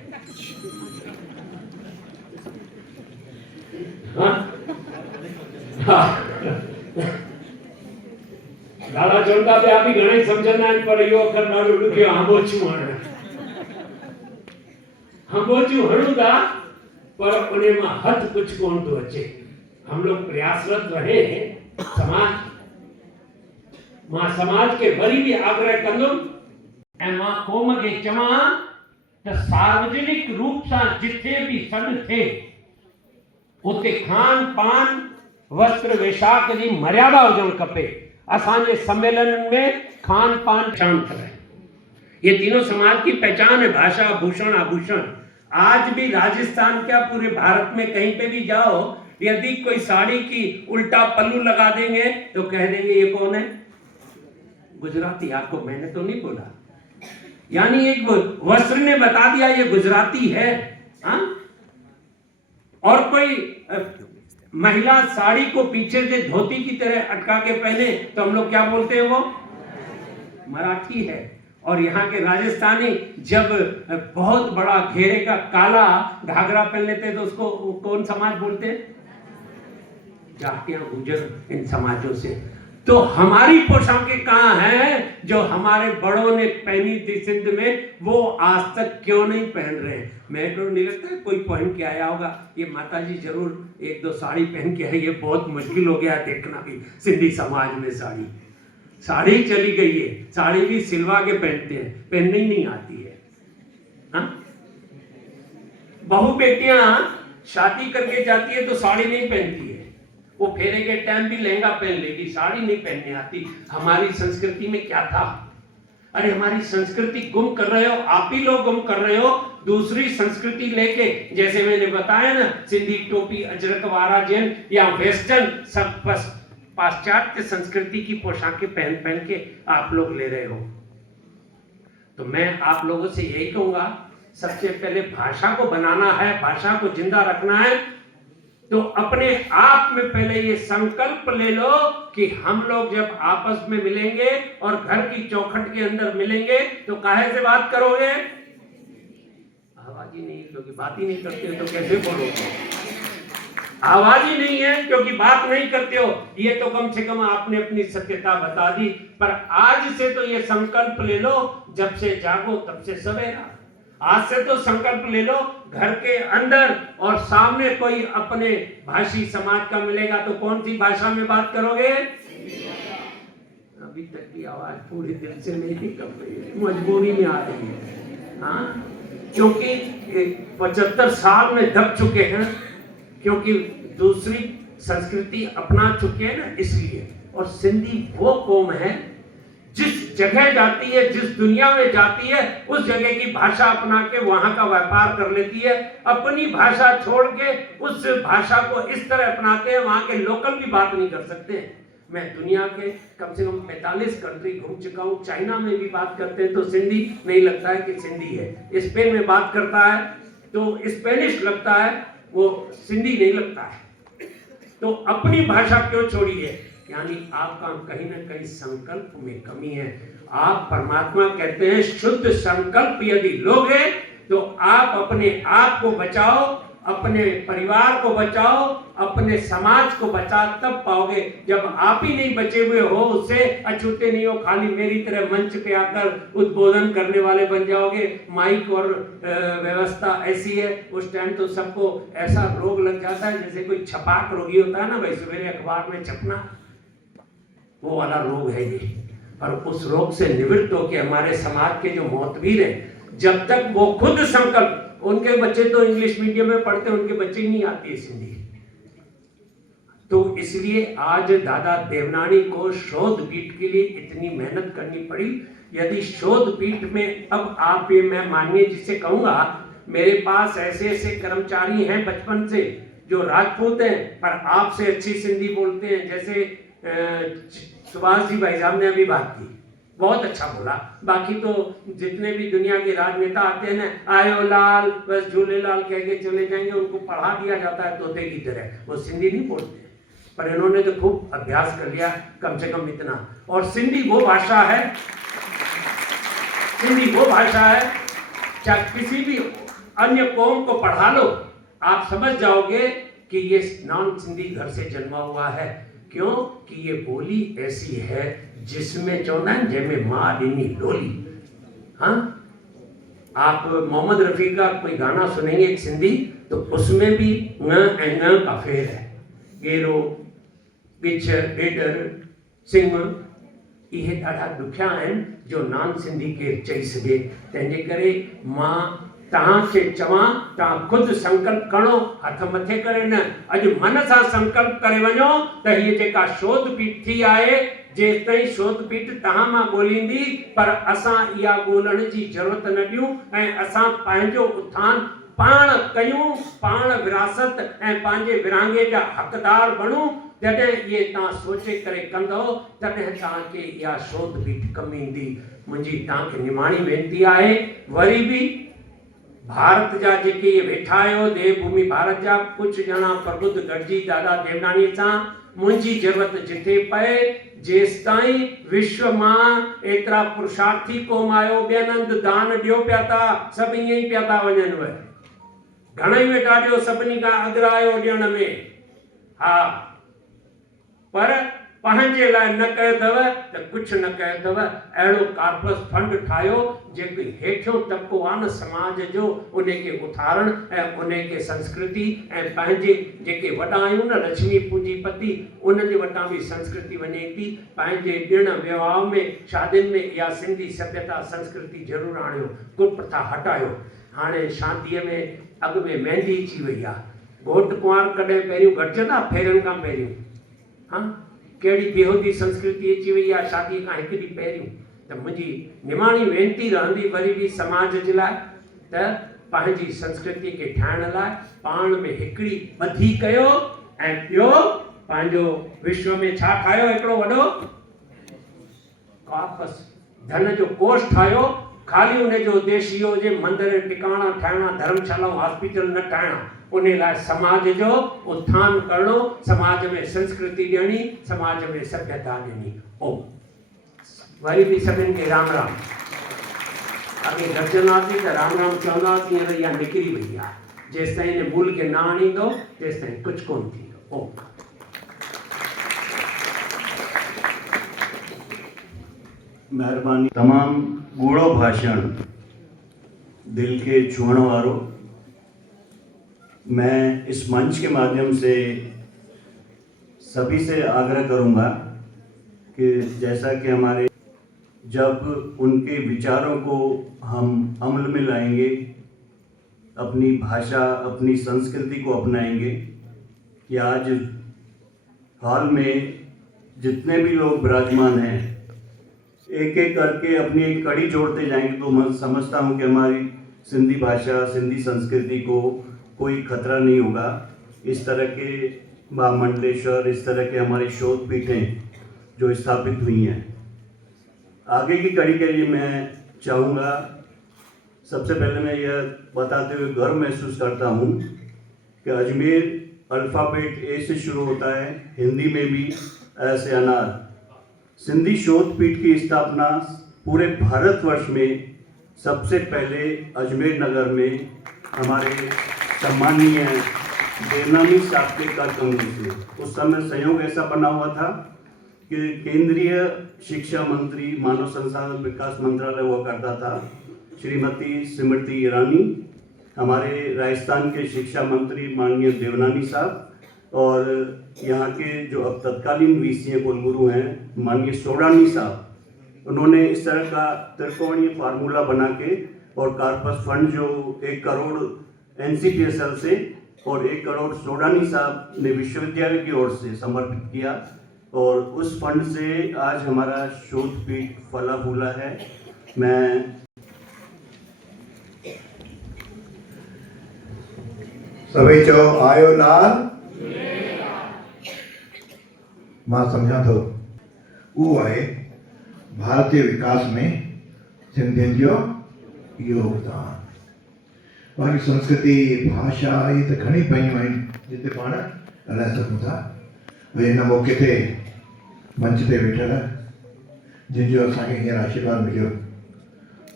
ॾाढा चवंदा ॿिया बि घणेई सम्झंदा आहिनि, पर इहो अखर ॾाढो ॾुखियो आहे, अंबोचियूं हणणु। अंबोचियूं हणूं था पर उन मां हथ कुछ कोन थो अचे। हम लोग प्रयासरत रहे समाज। मां समाज के वरी भी आग्रह कंदुमि ऐं मां क़ौम खे चवां त सार्वजनिक रूप सां जिथे बि सॾु थिए उते खान पान वस्त्र वेशाक जी मर्यादा हुजणु खपे। असांजे सम्मेलन में खान पान शांत रहे। ये तीनों समाज की पहचान है, भाषा भूषण आभूषण। आज भी राजस्थान क्या पूरे भारत में कहीं पे भी जाओ, यदि कोई साड़ी की उल्टा पल्लू लगा देंगे तो कह देंगे ये कौन है? गुजराती। आपको मैंने तो नहीं बोला, यानी एक वस्त्र ने बता दिया ये गुजराती है। हाँ? और कोई महिला साड़ी को पीछे से धोती की तरह अटका के पहने तो हम लोग क्या बोलते हैं? वो मराठी है। और यहाँ के राजस्थानी जब बहुत बड़ा घेरे का काला घाघरा पहन लेते तो उसको कौन समाज बोलते हैं? जाटियां गुजर इन समाजों से। तो हमारी पोशाकें कहाँ हैं जो हमारे बड़ों ने पहनी थी सिंध में, वो आज तक क्यों नहीं पहन रहे हैं? मैं तो नहीं लगता है कोई पहन के आया होगा। ये माताजी जरूर एक दो साड़ी पहन के है। ये बहुत मुश्किल हो गया देखना भी सिंधी समाज में साड़ी चली गई है। साड़ी भी सिलवा के पहनते हैं, पहननी नहीं आती है। हाँ? बहू बेटियां शादी करके जाती है तो साड़ी नहीं पहनती है, वो फेरे के टाइम भी लहंगा पहन लेगी, साड़ी नहीं पहनने आती। हमारी संस्कृति में क्या था? अरे हमारी संस्कृति गुम कर रहे हो, आप ही लोग गुम कर रहे हो। दूसरी संस्कृति लेके, जैसे मैंने बताया ना, सिंधी टोपी, अजरक वारा जैन या वेस्टर्न सब पाश्चात्य संस्कृति की पोशाकें पहन के आप लोग ले रहे हो। तो मैं आप लोगों से यही कहूंगा, सबसे पहले भाषा को बनाना है, भाषा को जिंदा रखना है, तो अपने आप में पहले ये संकल्प ले लो कि हम लोग जब आपस में मिलेंगे और घर की चौखट के अंदर मिलेंगे तो काहे से बात करोगे? आवाज ही नहीं, क्योंकि बात ही नहीं करते तो कैसे बोलोगे? आवाज ही नहीं है क्योंकि बात नहीं करते हो। ये तो कम से कम आपने अपनी सत्यता बता दी। पर आज से तो ये संकल्प ले लो, जब से जागो तब से सवेरा। आज से तो संकल्प ले लो, घर के अंदर और सामने कोई अपने भाषी समाज का मिलेगा तो कौन सी भाषा में बात करोगे? अभी तक की आवाज पूरी दिल से नहीं निकल रही है, मजबूरी में आ रही है। हाँ? क्योंकि 75 साल में दब चुके हैं, क्योंकि दूसरी संस्कृति अपना चुके हैं ना, इसलिए। और सिंधी वो कौम है जिस जगह जाती है, जिस दुनिया में जाती है, उस जगह की भाषा अपना के वहां का व्यापार कर लेती है। अपनी भाषा छोड़ के उस भाषा को इस तरह अपनाते हैं, वहां के लोकल भी बात नहीं कर सकते। मैं दुनिया के कम से कम 45 कंट्री घूम चुका हूँ। चाइना में भी बात करते हैं तो सिंधी नहीं लगता है कि सिंधी है। स्पेन में बात करता है तो स्पेनिश लगता है, वो सिंधी नहीं लगता है। तो अपनी भाषा क्यों छोड़ी है? यानी आपका कहीं ना कहीं संकल्प में कमी है। आप परमात्मा कहते हैं शुद्ध संकल्प यदि लोगे तो आप अपने आप को बचाओ, अपने परिवार को बचाओ, अपने समाज को बचा तब पाओगे। जब आप ही नहीं बचे हुए हो, उससे अछूते नहीं हो, खाली मेरी तरह मंच पे आकर उद्बोधन करने वाले बन जाओगे, माइक और व्यवस्था ऐसी है, उस टाइम तो सबको ऐसा रोग लग जाता है जैसे कोई छपाक रोगी होता है ना भाई, सवेरे अखबार में छपना, वो वाला रोग है ये। और उस रोग से निवृत्त होकर हमारे समाज के जो मोहतवीर हैं, जब तक वो खुद संकल्प, उनके बच्चे तो इंग्लिश मीडियम में पढ़ते, उनके बच्चे ही नहीं आती है सिंधी, तो इसलिए आज दादा देवनानी को शोध पीठ के लिए इतनी मेहनत करनी पड़ी। यदि शोध पीठ में अब आप ये मैं माननीय जिसे कहूंगा, मेरे पास ऐसे ऐसे कर्मचारी हैं बचपन से जो राजपूत हैं पर आपसे अच्छी सिंधी बोलते हैं, जैसे सुभाष जी भाई साहब ने अभी बात की, बहुत अच्छा बोला। बाकी तो जितने भी दुनिया के राजनेता आते हैं ना, आयो लाल बस झूलेलाल कह के चले जाएंगे, उनको पढ़ा दिया जाता है तोते की तरह, वो सिंधी नहीं बोलते, पर इन्होंने तो खूब अभ्यास कर लिया, कम से कम इतना। और सिंधी वो भाषा है, सिंधी वो भाषा है, चाहे किसी भी अन्य कौम को पढ़ा लो, आप समझ जाओगे कि ये नॉन सिंधी घर से जन्मा हुआ है। क्यों कि ये बोली ऐसी है जिसमें चौना जैमें माँ डिनी लोली। हाँ, आप मोहम्मद रफ़ी का कोई गाना सुनेंगे एक सिंधी, तो उसमें भी न का फेर है, गेरो गिछ ॾेडर सिंह, इहे ॾाढा ॾुखिया आहिनि जो नॉन सिंधी केरु चई सघे। तंहिंजे करे मां तव्हांखे चवां, तव्हां ख़ुदि संकल्प खणो, हथ मथे करे न, अॼु मन सां संकल्प करे वञो त हीअ जेका शोध पीठ थी आहे, जेसि ताईं शोध पीठ तव्हां मां ॻोल्हींदी, पर असां इहा ॻोल्हण जी ज़रूरत न ॾियूं ऐं असां पंहिंजो उथान पाण कयूं, पाण विरासत ऐं पंहिंजे विरहाङे जा हक़दार बणूं। जॾहिं इहे तव्हां सोचे करे कंदो तॾहिं तव्हांखे इहा शोध पीठ कमु ईंदी। मुंहिंजी तव्हांखे निमाणी वेनिती आहे, वरी बि भारत जा जेके वेठा आहियो, देवभूमि भारत जा कुझु ॼणा प्रबुद्ध गॾिजी दादा देवनानीअ सां, मुंहिंजी ज़रूरत जिथे पए, जेसि ताईं विश्व मां एतिरा पुरुषार्थी क़ौम आयो, ॿियनि हंधि दान ॾियो पिया था, सभु ईअं ई पिया था वञनि, वरी घणेई वेठा ॾियो, सभिनी खां अग्र आयो ॾियण में, हा, पर पंहिंजे लाइ न कयो अथव त कुझु न कयो अथव। अहिड़ो कार्पस फंड ठाहियो जेको हेठियों तबिको आहे न समाज जो, उनखे उथारण ऐं उनखे संस्कृति ऐं पंहिंजे जेके वॾा आहियूं न लक्ष्मी पूंजीपति, उन्हनि जे वटां बि संस्कृति वञे थी। पंहिंजे ॾिण विवाह में, शादियुनि में इहा सिंधी सभ्यता संस्कृति ज़रूरु आणियो, कुल प्रथा हटायो। हाणे शादीअ में अॻु में मेहंदी अची वई आहे, घोट कुंवार कॾहिं पहिरियों गॾिजंदा फेरनि खां पहिरियों? हाँ, कहिड़ी बेहूदी संस्कृति अची वई आहे शादी खां हिकु ॾींहुं पहिरियों। त मुंहिंजी निमाणी वेनिती रहंदी वरी बि समाज जे लाइ त पंहिंजी संस्कृति खे ठाहिण लाइ पाण में हिकिड़ी ॿधी कयो, ऐं ॿियो पंहिंजो विश्व में छा ठाहियो, हिकिड़ो वॾो कार्पस धन जो कोष ठाहियो। खाली उन जो उद्देश्य इहो हुजे मंदर टिकाणा ठाहिणा, धर्मशालाऊं, हॉस्पिटल न ठाहिणा, उन लाइ समाज जो उत्थान करणो, समाज में संस्कृति ॾियणी, समाज में सभ्यता ॾियणी। ओम। वरी बि सभिनि खे राम राम। अॻे गॾिजंदासीं त राम राम चवंदासीं, हींअर इहा निकिरी वई आहे। जेसि ताईं हिन मूल खे न आणींदो तेसि ताईं कुझु कोन थींदो। ओम। महिरबानी। तमामु गूढ़ो भाषण, दिल के छुअण वारो। मैं इस मंच के माध्यम से सभी से आग्रह करूंगा कि जैसा कि हमारे जब उनके विचारों को हम अमल में लाएंगे, अपनी भाषा, अपनी संस्कृति को अपनाएंगे, कि आज हाल में जितने भी लोग विराजमान हैं, एक एक करके अपनी एक कड़ी जोड़ते जाएंगे, तो मैं समझता हूँ कि हमारी सिंधी भाषा, सिंधी संस्कृति को कोई खतरा नहीं होगा। इस तरह के महामंडलेश्वर, इस तरह के हमारी शोध पीठें जो स्थापित हुई हैं, आगे की कड़ी के लिए मैं चाहूँगा, सबसे पहले मैं यह बताते हुए गर्व महसूस करता हूँ कि अजमेर अल्फ़ाबेट ए से शुरू होता है, हिंदी में भी ऐ से अनार। सिंधी शोध पीठ की स्थापना पूरे भारतवर्ष में सबसे पहले अजमेर नगर में हमारे सम्मानीय देवनानी साहब के कार्यक्रम से। उस समय संयोग ऐसा बना हुआ था कि केंद्रीय शिक्षा मंत्री मानव संसाधन विकास मंत्रालय हुआ करता था, श्रीमती स्मृति ईरानी, हमारे राजस्थान के शिक्षा मंत्री माननीय देवनानी साहब, और यहाँ के जो अब तत्कालीन वीसी कुलगुरु हैं माननीय सोडानी साहब, उन्होंने इस तरह का त्रिकोणीय फार्मूला बना के और कार्पस फंड जो 1 करोड़ NCPSL से और 1 करोड़ सोडानी साहब ने विश्वविद्यालय की ओर से समर्पित किया, और उस फंड से आज हमारा शोध पीठ फला फूला है। मैं सभी चो आयो लाल मां समझा थो उहो आहे भारतीय विकास में सिंधियुनि जो योगदान। बाक़ी संस्कृति भाषा ये तो घणी पयूं आहिनि जिते पाण हलाए सघूं था। भई हिन मौक़े ते मंच ते वेठल जिनजो असांखे हींअर आशीर्वाद मिलियो,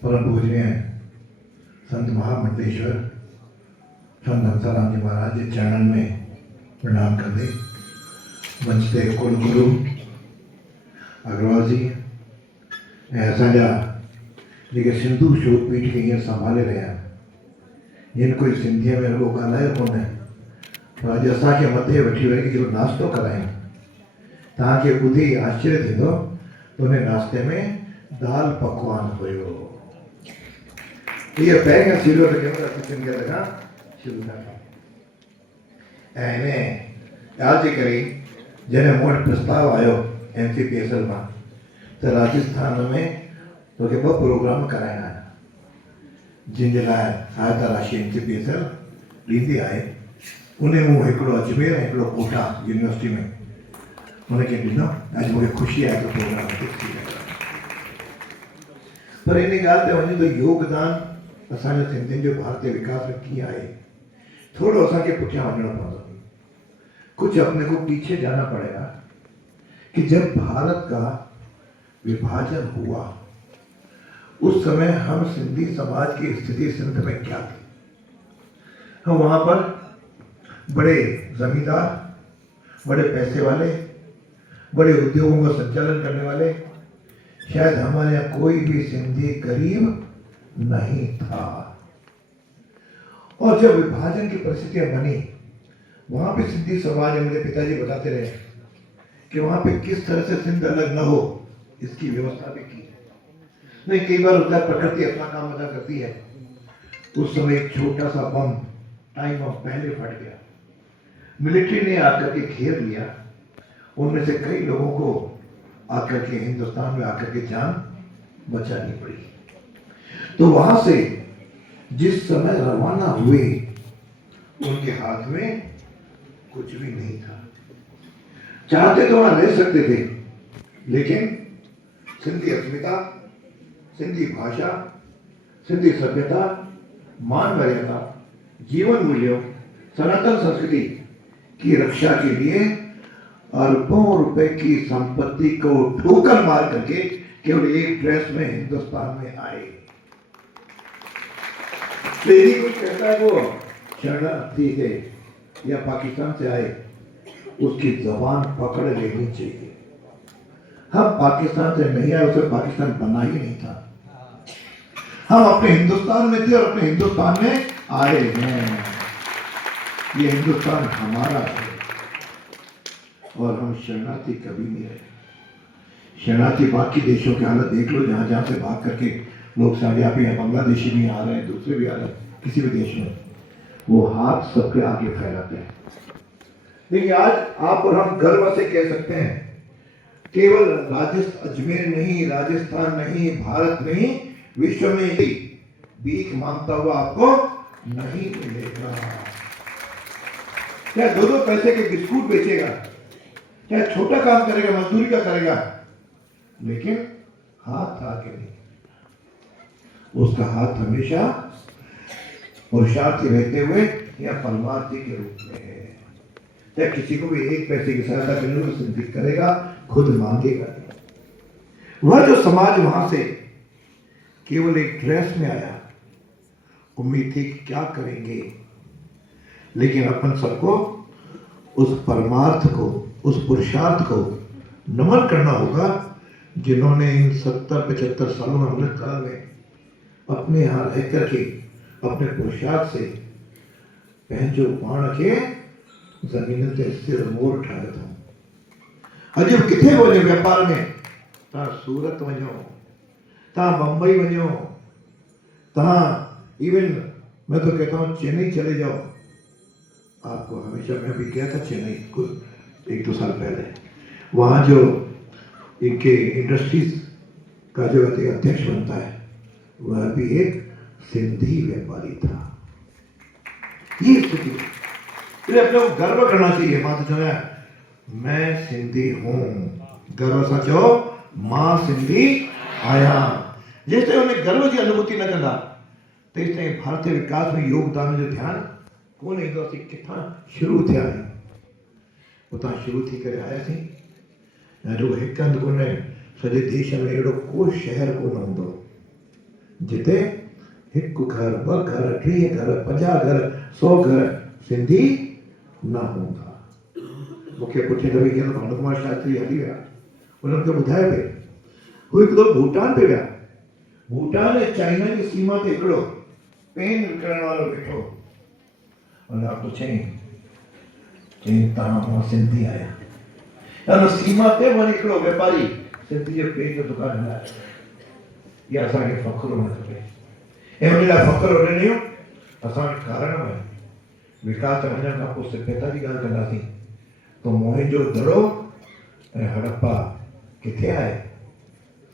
परम पूजनीय संत महामंडलेश्वर संत हंसाराम जी महाराज जे चरणनि में प्रणाम कंदे मंच ते कुलगुरु अग्रवाल जी ऐं असांजा जेके सिंधु शोध पीठ खे हींअर संभाले रहिया आहिनि, जिन कोई सिंधीअ में रुॻो ॻाल्हायो कोन, पर अॼु असांखे मथे वठी वरी जेको नाश्तो करायूं, तव्हांखे ॿुधी आश्चर्य थींदो त उन नाश्ते में दाल पकवान हुयो। इहे पहिरियों सीड़ो लॻियो सिंधियुनि खे लॻा शुरू था कनि। ऐं हिन ॻाल्हि जे करे जॾहिं मूं वटि प्रस्ताव आयो NCPSL मां त राजस्थान में तोखे 2 प्रोग्राम कराइणा आहिनि, जिन जे लाइ सहायता राशि NCPSL ॾींदी आहे। उन मूं हिकिड़ो अजमेर ऐं हिकिड़ो कोटा यूनिवर्सिटी में उनखे ॾिनो। अॼु मूंखे ख़ुशी आहे त प्रोग्राम थी रहियो आहे। पर इन ॻाल्हि ते वञूं त योगदान असांजो सिंधियुनि जो भारतीय विकास में कीअं आहे, थोड़ो असांखे पुठियां वञिणो पवंदो। कुछ अपने को पीछे जाना पड़ेगा कि जब भारत का विभाजन हुआ उस समय हम सिंधी समाज की स्थिति सिंध में क्या थी। हम वहाँ पर बड़े जमींदार, बड़े पैसे वाले, बड़े उद्योगों का संचालन करने वाले, शायद हमारे यहाँ कोई भी सिंधी गरीब नहीं था। और जब विभाजन की परिस्थितियां बनी, वहाँ पे सिंधी समाज में मुझे पिताजी बताते रहे कि वहाँ पे किस तरह से सिंध अलग न हो इसकी व्यवस्था भी की। नहीं, कई बार होता है प्रकृति अपना काम अदा करती है। उस समय एक छोटा सा बम टाइम ऑफ पहले फट गया, मिलिट्री ने आकर के घेर लिया, उनमें से कई लोगों को आकर के हिंदुस्तान में आकर के जान बचानी पड़ी। तो वहां से जिस समय रवाना हुए उनके हाथ में कुछ भी नहीं था। चाहते तो वहां रह सकते थे, लेकिन सिंधी अस्मिता, सिंधी भाषा, सिंधी सभ्यता, मान मर्यादा, जीवन मूल्यों, सनातन संस्कृति की रक्षा के लिए अरबों रुपए की संपत्ति को ठोकर मार करके केवल एक ड्रेस में हिंदुस्तान में आए। यदि कोई कहता है वो शरणार्थी है या पाकिस्तान से आए, उसकी जबान पकड़ लेनी चाहिए। हम पाकिस्तान से नहीं आए, उसे पाकिस्तान बना ही नहीं था। हम अपने हिंदुस्तान में थे और अपने हिंदुस्तान में आए हैं। ये हिंदुस्तान हमारा है और हम शरणार्थी कभी नहीं रहे। शरणार्थी बाकी देशों के हालत देख लो, जहां जहां से भाग करके लोग साढ़े हैं, बांग्लादेशी भी आ रहे हैं, दूसरे भी आ रहे हैं, किसी भी देश में वो हाथ सबके आगे फैलाते हैं। लेकिन आज आप और हम गर्व से कह सकते हैं, केवल राजस्थान, अजमेर नहीं, राजस्थान नहीं, भारत नहीं, विश्व में ही भीख मांगता हुआ आपको नहीं मिलेगा। चाहे 2-2 पैसे के बिस्कुट बेचेगा, चाहे छोटा काम करेगा, मजदूरी का करेगा, लेकिन हाथ आगे नहीं। उसका हाथ हमेशा पुरुषार्थी रहते हुए या परमार्थी के रूप में है। चाहे किसी को भी एक पैसे की सहायता करने को सिंधी करेगा, खुद मांगेगा नहीं। वह जो समाज वहां से केवल एक ड्रेस में आया, उम्मीद थी कि क्या करेंगे, लेकिन अपन सबको उस परमार्थ को, उस पुरुषार्थ को नमन करना होगा जिन्होंने इन 70-75 सालों में, अमृत काल में अपने यहाँ रह करके अपने पुरुषार्थ से पहचो पाण के जमीन से स्थिर मोर ठाहियो था। अॼु किथे वञो व्यापार में, तव्हां सूरत वञो, तव्हां बम्बई वञो, तव्हां इवन मैं तो कहता हूँ चेन्नई चले जाओ। आपको हमेशा, मैं भी गया था चेन्नई कुछ 1-2 साल पहले, वहाँ जो इनके इंडस्ट्रीज का जो अध्यक्ष बनता है वह भी एक सिंधी व्यापारी था। ये स्थिति, इसलिए अपने को गर्व करना चाहिए। मां तो जो मैं सिंधी हूँ, गर्व सां चओ मां सिंधी आहियां। जेसिताईं उन्हें गर्व की अनुभूति न कंदा तेसिताईं भारतीय विकास में योगदान जो ध्यान कोन ईंदो। असीं किथां शुरू थिया आहियूं, उतां शुरू थी करे आयासीं। ऐं रुॻो हिकु हंधि कोन्हे, सॼे देश में अहिड़ो को शहर कोन हूंदो जिते हिकु घर, 2 घर, 3 घर, 50 घर, 100 घर सिंधी न हूंदा। मूंखे पुठे दफ़े हींअर भानु कुमार शास्त्री हली विया, उन्हनि खे ॿुधाए पिए, हू हिकु दफ़ो भूटान पे विया। भूटान ऐं चाइना जी सीमा ते हिकिड़ो पेन विकिणण वारो वेठो, उन खां पुछई, चई तव्हां मां सिंधी आहियां। उन सीमा ते वरी हिकिड़ो वापारी सिंधी जे पेन जो दुकान हलायो। इहा असांखे फ़ख्रु हुअणु खपे, ऐं उन लाइ फ़ख्रु होॾे नहीं असां वटि कारण में विकास वञण खां पोइ सभ्यता जी ॻाल्हि कंदासीं तो मोहनजो दड़ो ऐं हड़प्पा किथे आहे?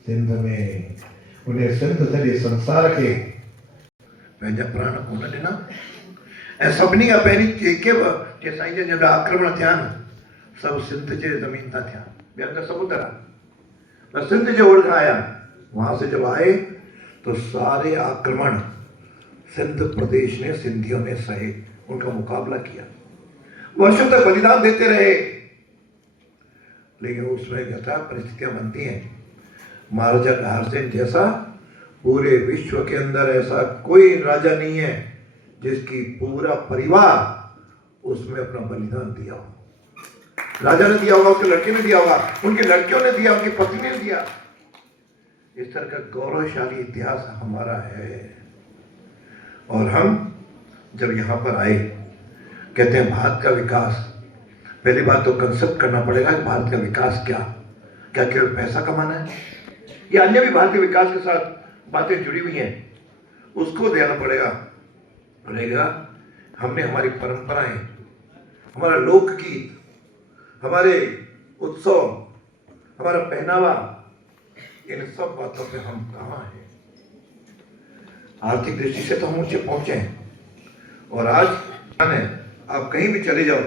सिंध में। उन सिंध सॼे संसार खे पंहिंजा प्राण कोन ॾिना। ऐं सभिनी खां पहिरीं जेके बि साईं जन जा आक्रमण थिया आहिनि सभु सिंध जे ज़मीन तां थिया, ॿिया त समुद्र आहे, पर सिंध जे ओर खां आया। वहाँ से जब आए तो सारे आक्रमण सिंध प्रदेश ने सिंधियों ने सहे, उनका मुकाबला किया, वर्षों तक बलिदान देते रहे। लेकिन उसमें यथा परिस्थितियां बनती हैं। महाराजा नाहरसेन जैसा पूरे विश्व के अंदर ऐसा कोई राजा नहीं है जिसकी पूरा परिवार उसमें अपना बलिदान दिया हो। राजा ने दिया होगा, उसके लड़के ने दिया होगा, उनकी लड़कियों ने दिया, उनकी पत्नी ने दिया। इस तरह का गौरवशाली इतिहास हमारा है। और हम जब यहाँ पर आए, कहते हैं भारत का विकास, पहली बात तो कंसेप्ट करना पड़ेगा कि भारत का विकास क्या केवल पैसा कमाना है या अन्य भी भारतीय विकास के साथ बातें जुड़ी हुई हैं, उसको देना पड़ेगा। हमने हमारी परंपराएं, हमारा लोकगीत, हमारे उत्सव, हमारा पहनावा, इन सब बातों पे हम कहाँ हैं? आर्थिक दृष्टि से तो हम ऊंचे पहुंचे हैं। और आज आप कहीं भी चले जाओ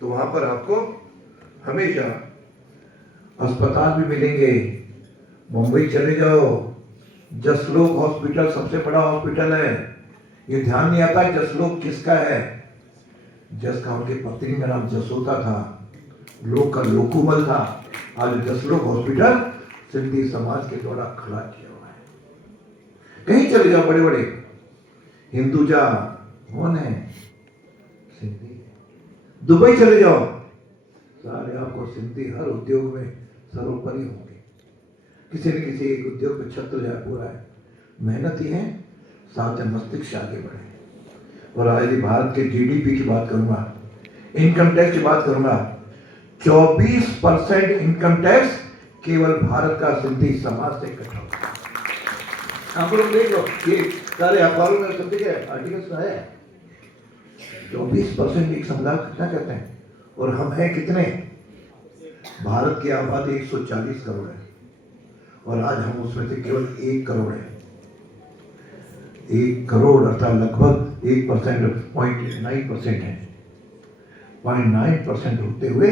तो वहां पर आपको हमेशा अस्पताल भी मिलेंगे। मुंबई चले जाओ, जसलोक हॉस्पिटल सबसे बड़ा हॉस्पिटल है। ये ध्यान नहीं आता जसलोक किसका है। जस का उनकी पत्नी का नाम जसोदा था, लोक का लोकुमल था। आज जसलोक हॉस्पिटल सिंधी समाज के द्वारा खड़ा किया हुआ है। कहीं चले जाओ, बड़े बड़े हिंदुजा कौन है? सिंधी। दुबई चले जाओ, सारे आपको सिंधी हर उद्योग में सर्वोपरि होंगे। किसी न किसी एक उद्योग में छत्र जाए पूरा है, मेहनती हैं, साथ में मस्तिष्क आगे बढ़े। और आज भारत के जीडीपी की बात करूंगा, इनकम टैक्स की बात करूंगा, 24% इनकम टैक्स केवल भारत का सिंधी समाज से इकट्ठा होता है। आप लोग देख लो, ये सारे अखबारों में सब जगह आर्टिकल्स है। 24% एक समुदाय कितना कहते हैं, और हम हैं कितने? भारत की आबादी 140 करोड़ है और आज हम उसमें से केवल 1 करोड़ है। 1 करोड़ अर्थात लगभग 1%, 0.9% है। 0.9% होते हुए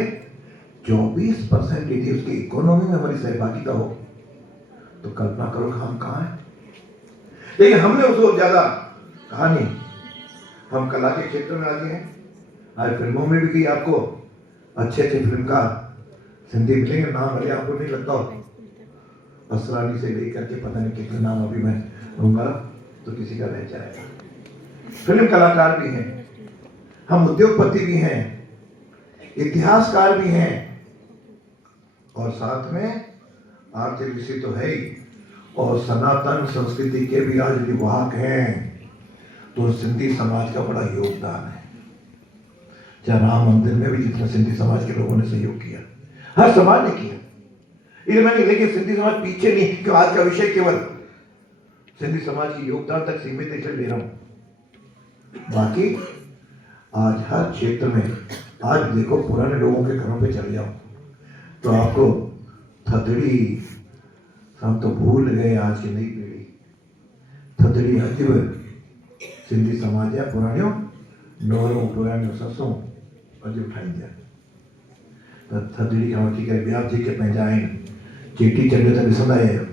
24% यदि उसकी इकोनॉमी में हमारी सहभागिता हो तो कल्पना करो कि हम कहाँ हैं। लेकिन हमने उसको ज्यादा कहा नहीं। हम कला के क्षेत्र में आगे हैं, आज फिल्मों में भी कहीं आपको अच्छे अच्छे फिल्मकार सिंधी मिलेंगे, नाम भले आपको नहीं लगता हो, असरानी से लेकर के पता नहीं कितने नाम अभी मैं लूंगा तो किसी का रह जाएगा। फिल्म कलाकार भी हैं, हम उद्योगपति भी हैं, इतिहासकार भी हैं, और साथ में आर्थिक ऋषि तो है ही, और सनातन संस्कृति के भी आज विवाहक हैं। तो सिंधी समाज का बड़ा योगदान है। चाहे राम मंदिर में भी जितना सिंधी समाज के लोगों ने सहयोग किया, हर समाज ने किया, इसलिए मैंने लेकिन सिंधी समाज पीछे नहीं, क्यों आज का विषय केवल सिंधी समाज के योगदान तक सीमित इसलिए ले रहा हूं। बाकी आज हर क्षेत्र में, आज देखो पुराने लोगों के घरों पे चले जाओ तो आपको थदड़ी, हम तो भूल गए आज की नई पीढ़ी, थदड़ी अजीब सिंधी समाज है, पुराणियों नोरों पुराणियों ससों अजीब ठाहींदा त थदड़ी खां वठी करे ॿिया जेके पंहिंजा आहिनि, चेटी चंड त ॾिसंदा ई आहियो।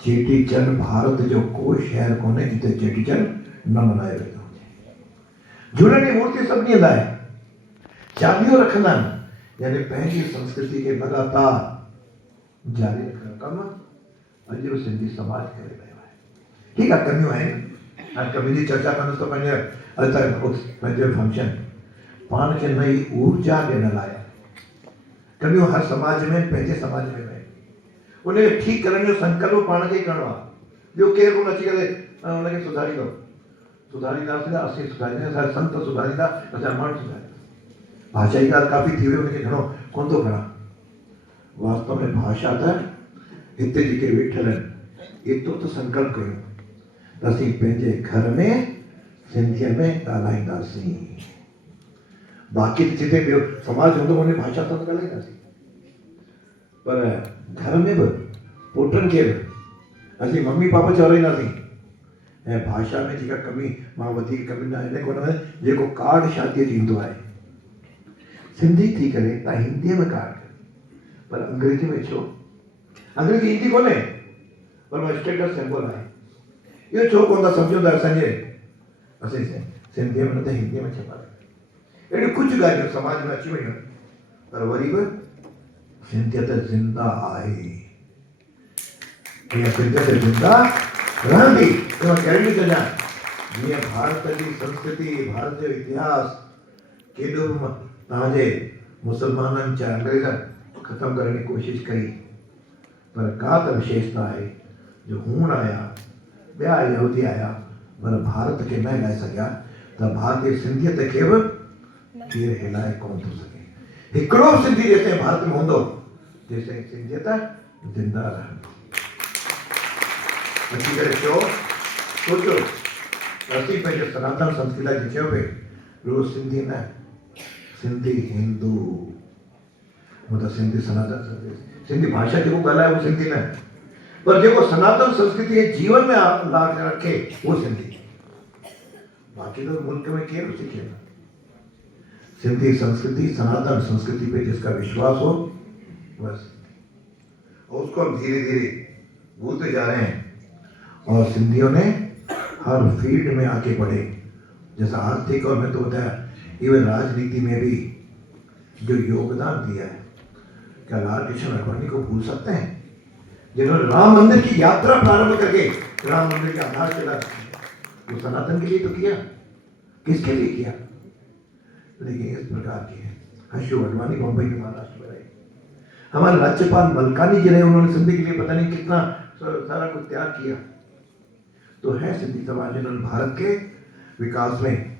चेटी चंड भारत जो कोई शहर कोन्हे जिते चेटी चंड न मल्हायो वेंदो हुजे। झूलण जी मूर्ति सभिनी हंधा आहे, चालीहो रखंदा आहिनि, यानी पंहिंजी संस्कृति खे लगातार जारी रखण कमु अॼु बि सिंधी समाज करे रहियो आहे। ठीकु आहे, कमियूं आहिनि, हाणे कमी जी चर्चा कंदुसि त पंहिंजे अॼु तक पंहिंजो फंक्शन पाण खे नई ऊर्जा ॾियण लाइ कमियूं हर समाज में, पंहिंजे समाज में आहिनि, उनखे ठीकु करण जो संकल्प पाण खे ई करिणो आहे। ॿियो केरु कोन अची करे उनखे सुधारींदो, सुधारींदासीं त असीं सुधारींदासीं, असांजा संत सुधारींदा, असांजा माण्हू सुधारींदा। भाषा जी ॻाल्हि काफ़ी थी वई, उनखे घणो कोन थो खणा। वास्तव में भाषा त हिते जेके वेठल आहिनि एतिरो त संकल्प कयूं त असीं पंहिंजे घर में सिंधीअ में ॻाल्हाईंदासीं। बाक़ी जिते ॿियो समाज हूंदो उन भाषा त ॻाल्हाईंदासीं, पर घर में बि पुटनि खे बि असीं मम्मी पापा चवराईंदासीं। ऐं भाषा में जेका कमी, मां वधीक कमी न हिन कोन, जेको कार्ड शादीअ थींदो आहे सिंधी थी करे तव्हां हिंदीअ में कार्ड कयो, पर अंग्रेजी में छो? अंग्रेजी ईंदी कोन्हे, पर उहो स्टेटस सिंबल आहे। इहो छो कोन था सम्झो त असांजे असीं सिंधीअ में न त हिंदीअ में छपायो। अहिड़ियूं कुझु ॻाल्हियूं समाज में अची वयूं, पर वरी बि सिंधियत ज़िंदा आहे, इहा सिंधियत ज़िंदा रहंदी। त मां कहिड़ी कयां, जीअं भारत जी संस्कृति, भारत जो इतिहास केॾो बि तव्हांजे मुसलमाननि चाहे अंग्रेज़नि ख़तमु करण जी कोशिशि कई, पर का त विशेषता आहे जो हूण आया, ॿिया यहूदी आया, पर भारत खे न हिलाए सघिया, त भारतीय सिंधियत खे बि केरु हिलाए कोन थो सघे। हिकिड़ो सिंधी जेसिताईं भारत में हूंदो तेसिताईं सिंधियत ज़िंदा रहंदी। अची करे चयो, सोचो असीं पंहिंजे सनातन संस्कृति जी चयो पई, रोज़ सिंधी न, सिंधी हिंदू, मतलब सिंधी सनातन संस्कृति, सिंधी भाषा जेको ॻाल्हाए उहो सिंधी न, पर जेको सनातन संस्कृति जे जीवन में ला रखे उहो सिंधी। बाक़ी तो मुल्क में केरु सीखे न। सिंधी संस्कृति, सनातन संस्कृति पे जिसका विश्वास हो बस, और उसको हम धीरे धीरे भूलते जा रहे हैं। और सिंधियों ने हर फील्ड में आगे बढ़े, जैसा आर्थिक और मैं तो बताया इवन राजनीति में भी जो योगदान दिया है, क्या लाल कृष्ण अडवाणी को भूल सकते हैं, जिन्होंने राम मंदिर की यात्रा प्रारंभ करके राम मंदिर की आधारशिला वो सनातन के लिए तो किया, किसके लिए किया? लेकिन इस प्रकार की है। हर्षु अडवाणी मुंबई में महाराष्ट्र में रहे, हमारे राज्यपाल मलकानी जी रहे, उन्होंने सिंधी के लिए पता नहीं कितना सारा कुछ त्याग किया। तो है सिंधी समाज, जिन्होंने भारत के विकास में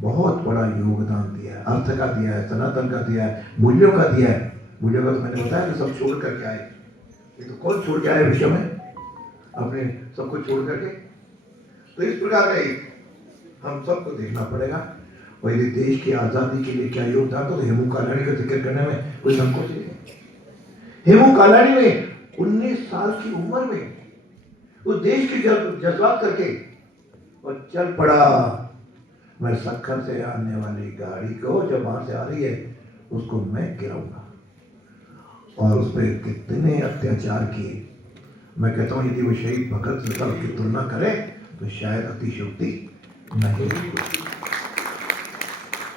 बहुत बड़ा योगदान दिया है, अर्थ का दिया है, सनातन का दिया है, मूल्यों का दिया है। मूल्यों का तो मैंने बताया कि सब छोड़ करके आए, ये तो कौन छोड़ के आए विश्व में अपने सब कुछ छोड़ करके। तो इस प्रकार का हम सबको देखना पड़ेगा। और यदि देश की आज़ादी के लिए क्या योगदान, तो हेमू कालाणी का जिक्र करने में कोई संकोच नहीं। हेमू कालाणी ने 19 साल की उम्र में वो देश की जज्बात करके और चल पड़ा, मैं सक्खर से आने वाली गाड़ी को जब वहां से आ रही है उसको मैं गिराऊंगा। और उस पर कितने अत्याचार किए। मैं कहता हूँ यदि वो शहीद भगत सिंह की तुलना करे तो शायद अतिशयोक्ति नहीं।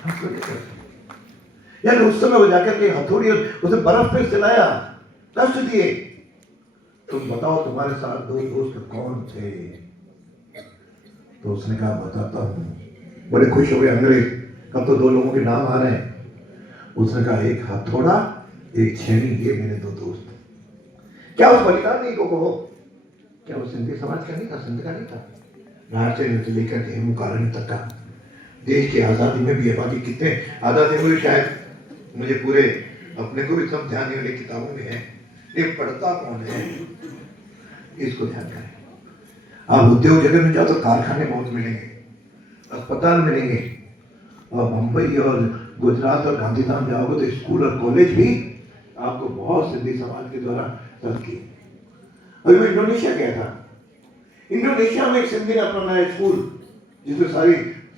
हम क्यों नहीं करते? यानी उस समय वो जाकर के हथौड़ी उसे बर्फ पे सिलाया, कष्ट दिए। तुम बताओ तुम्हारे साथ दो दोस्त कौन थे? तो उसने कहा बताता हूं। बड़े खुश हो गए अंग्रेज, अब तो दो लोगों के नाम आ रहे हैं। उसने कहा एक हथौड़ा एक छेनी, ये मेरे दो दोस्त। क्या उस बलिदान नहीं को कहो? क्या वो सिंधी समाज का नहीं था, सिंध का नहीं था? रायसेन से लेकर के मुकारण तक का देश की आजादी में भी है। बाकी कितने आजादी हुई शायद मुझे पूरे अपने को भी सब ध्यान नहीं, वाली किताबों में है, ये पढ़ता कौन है, इसको ध्यान करें। आप उद्योग जगत में जाओ तो कारखाने बहुत मिलेंगे, अस्पताल मिलेंगे, और मुंबई और गुजरात और गांधीधाम जाओगे तो स्कूल और कॉलेज भी आपको बहुत सिंधी समाज के द्वारा रख किए। अभी मैं इंडोनेशिया गया था, इंडोनेशिया में एक सिंधी ने अपना नया स्कूल जिसमें सारी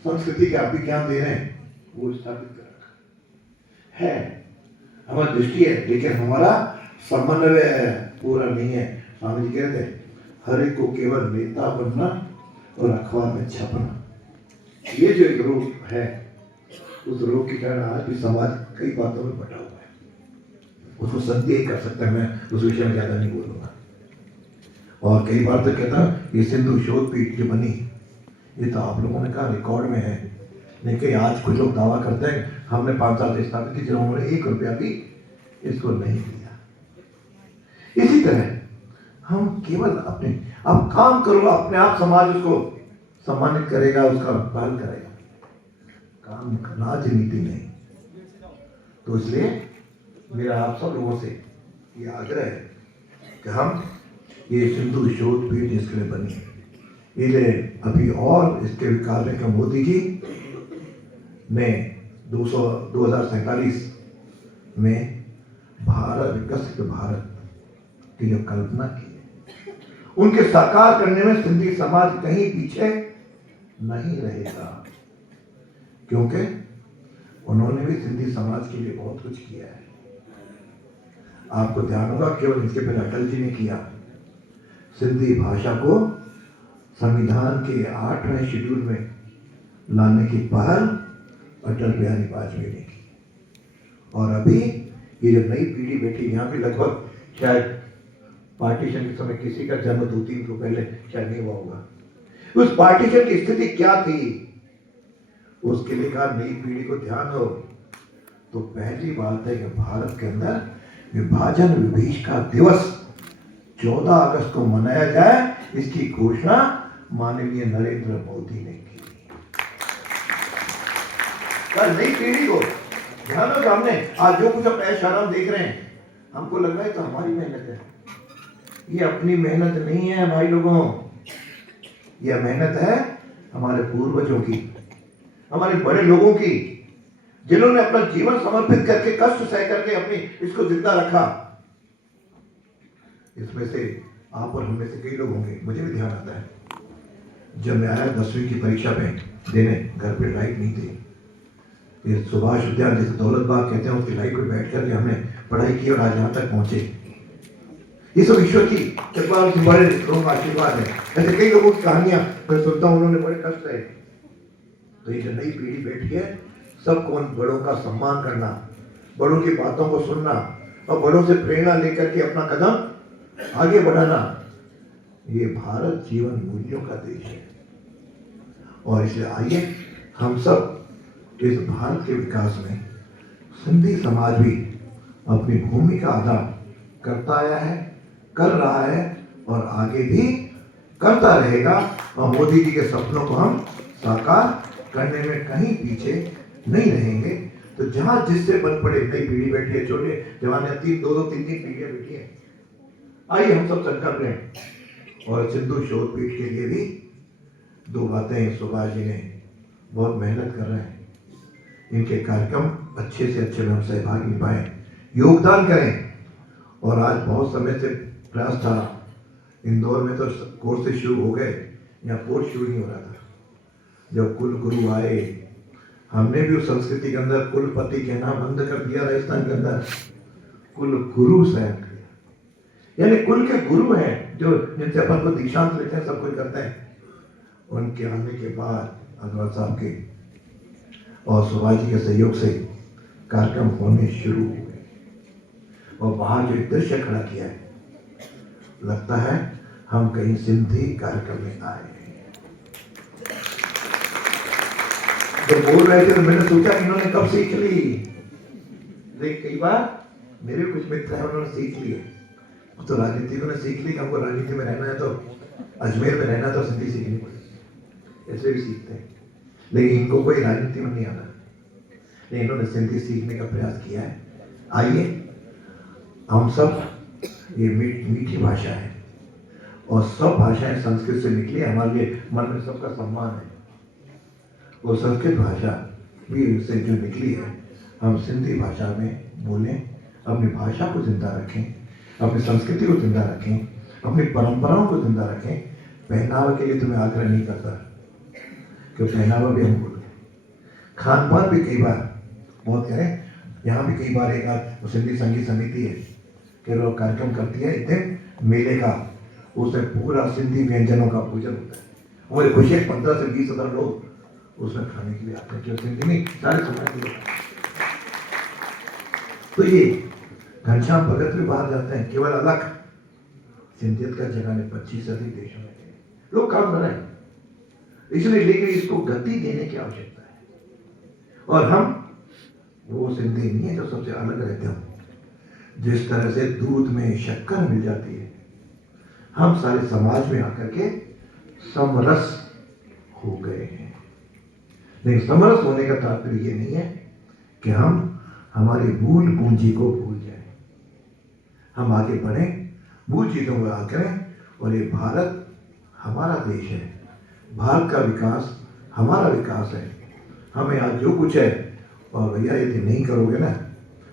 संस्कृति के आप भी ज्ञान दे रहे हैं, वो स्थापित कर रखा है। हमारी दृष्टि है लेकिन हमारा समन्वय पूरा नहीं है। स्वामी जी कहते हैं हर एक को केवल नेता बनना और अखबार में छपना, ये जो एक रोग है, उस रोग के कारण आज भी समाज कई बातों में बटा हुआ है। उसको संदेह कर सकता है, मैं उस विषय में ज्यादा नहीं बोलूंगा। और कई बार तो कहता ये सिंधु शोध पीठ जो बनी, ये तो आप लोगों ने कहा रिकॉर्ड में है, लेकिन आज कुछ लोग दावा करते हैं हमने 5 साल से स्थापित की, जिन्होंने 1 रुपया भी इसको नहीं दिया। इसी तरह हम केवल अपने आप काम करो, अपने आप समाज उसको सम्मानित करेगा, उसका पहल करेगा, काम राजनीति नहीं। तो इसलिए मेरा आप सब लोगों से ये आग्रह है कि हम ये सिंधु शोध पीठ जिसके लिए बनी, इसे अभी और इसके विकास में मोदी जी ने 2047 में भारत विकसित भारत की जो कल्पना की है, उनके साकार करने में सिंधी समाज कहीं पीछे नहीं रहेगा, क्योंकि उन्होंने भी सिंधी समाज के लिए बहुत कुछ किया है। आपको ध्यान होगा केवल इसके पहले अटल जी ने किया, सिंधी भाषा को संविधान के 8वें शेड्यूल में लाने की पहल अटल बिहारी वाजपेयी ने की। और अभी ये जो नई पीढ़ी बैठी यहाँ पे, लगभग शायद पार्टीशन के समय किसी का जन्म 2-3 को पहले शायद नहीं हुआ होगा। उस पार्टीशन की स्थिति क्या थी, उसके लिए कहा नई पीढ़ी को ध्यान दो। तो पहली बात है कि भारत के अंदर विभाजन विभीषिका दिवस 14 अगस्त को मनाया जाए, इसकी घोषणा माननीय नरेंद्र मोदी ने की। नई पीढ़ी को ध्यान दो। हमने आज जो कुछ अपने ऐश आराम देख रहे हैं, हमको लग रहा है तो हमारी मेहनत है, ये अपनी मेहनत नहीं है भाई लोगों, यह मेहनत है हमारे पूर्वजों की, हमारे बड़े लोगों की, जिन्होंने अपना जीवन समर्पित करके कष्ट सह करके अपनी इसको जिंदा रखा। इसमें से आप और हम में से कई लोग होंगे, मुझे भी ध्यान आता है, जब मैं आया 10वीं की परीक्षा में देने, घर पे लाइट नहीं थी, ये सुभाष उद्यान जिसे दौलत बाग कहते हैं उसकी लाइट पे बैठ करके हमने पढ़ाई की और आज यहाँ तक पहुंचे। ये सब ईश्वर की कृपा और बड़े लोगों का आशीर्वाद है। ऐसे कई लोगों की कहानियां मैं सुनता हूँ, उन्होंने बड़े कष्ट रहे। तो ये जो नई पीढ़ी बैठी है, सबको उन बड़ों का सम्मान करना, बड़ों की बातों को सुनना और बड़ों से प्रेरणा लेकर के अपना कदम आगे बढ़ाना, ये भारत जीवन मूल्यों का देश है। और इसलिए आइए हम सब इस भारत के विकास में सिंधी समाज भी अपनी भूमिका अदा करता आया है, कर रहा है और आगे भी करता रहेगा। और मोदी जी के सपनों को हम साकार करने में कहीं पीछे नहीं रहेंगे। तो जहां जिससे बन पड़े, नई पीढ़ी बैठी है, छोटे जवान 2-3 पीढ़ियां बैठी है, आइए हम सब संकल्प लें। और सिंधु शोध पीठ के लिए भी 2 बातें सुभाष जी ने बहुत मेहनत कर रहे हैं, इनके कार्यक्रम अच्छे से अच्छे में हम सहभागी निभाएं, योगदान करें। और आज बहुत समय से प्रयास था, इंदौर में तो कोर्सेज शुरू हो गए, यहाँ कोर्स शुरू नहीं हो रहा था। जब कुल गुरु आए, हमने भी उस संस्कृति के अंदर कुलपति कहना बंद कर दिया, राजस्थान के अंदर कुल गुरु स्वयं किया, यानी कुल के गुरु हैं जो जिनसे अपन को दीक्षांत लेते हैं, सब कुछ करते हैं। उनके आने के बाद अग्रवाल साहब के और सुभाष जी के सहयोग से कार्यक्रम होने शुरू हुए और बाहर जो एक दृश्य खड़ा किया है, लगता है हम कहीं सिंधी कार्यक्रम में आए हैं। जब बोल रहे थे तो मैंने सोचा कि इन्होंने कब सीख ली, लेकिन कई बार मेरे कुछ मित्र हैं उन्होंने सीख लिए। तो राजनीतिकों ने सीख ली कि हमको राजनीति में रहना है तो अजमेर में रहना तो सिंधी सीखनी पड़ेगी, ऐसे भी सीखते हैं। लेकिन इनको कोई राजनीति में नहीं आता, लेकिन इन्होंने सिंधी सीखने का प्रयास किया है। आइए हम सब, ये मीठी भाषा है और सब भाषाएं संस्कृत से निकली, हमारे लिए मन में सबका सम्मान है। और संस्कृत भाषा भी से जो निकली है, हम सिंधी भाषा में बोलें, अपनी भाषा को जिंदा रखें, अपनी संस्कृति को जिंदा रखें, अपनी परंपराओं को जिंदा रखें। पहनावा के लिए तो मैं आग्रह नहीं करता कि पहनावा भी हम बोलें, खान पान भी कई बार बहुत करें। यहाँ भी कई बार एक आध सिंधी संगीत समिति है कि लोग कार्यक्रम करती है, इतने मेले का, उसमें पूरा सिंधी व्यंजनों का पूजन होता है। मुझे खुशी है 15 से 20 हज़ार लोग उसमें खाने के लिए आते हैं, जो सिंधी नहीं सारे समाज के लोग। तो ये घनश्याम भगत भी बाहर जाते हैं, केवल अलग सिंधियत का जगह ने 25 से अधिक देशों में लोग काम कर रहे हैं, इसलिए लेकिन इसको गति देने की आवश्यकता है। और हम वो सिंधी नहीं है जो सबसे अलग रहते हो। जिस तरह से दूध में शक्कर मिल जाती है, हम सारे समाज में आकर के समरस हो गए हैं। लेकिन समरस होने का तात्पर्य ये नहीं है कि हम हमारी मूल पूंजी को भूल जाएं। हम आगे बढ़ें, मूल चीजों को याद करें। और ये भारत हमारा देश है, भारत का विकास हमारा विकास है। हमें आज जो कुछ है, और भैया यदि नहीं करोगे ना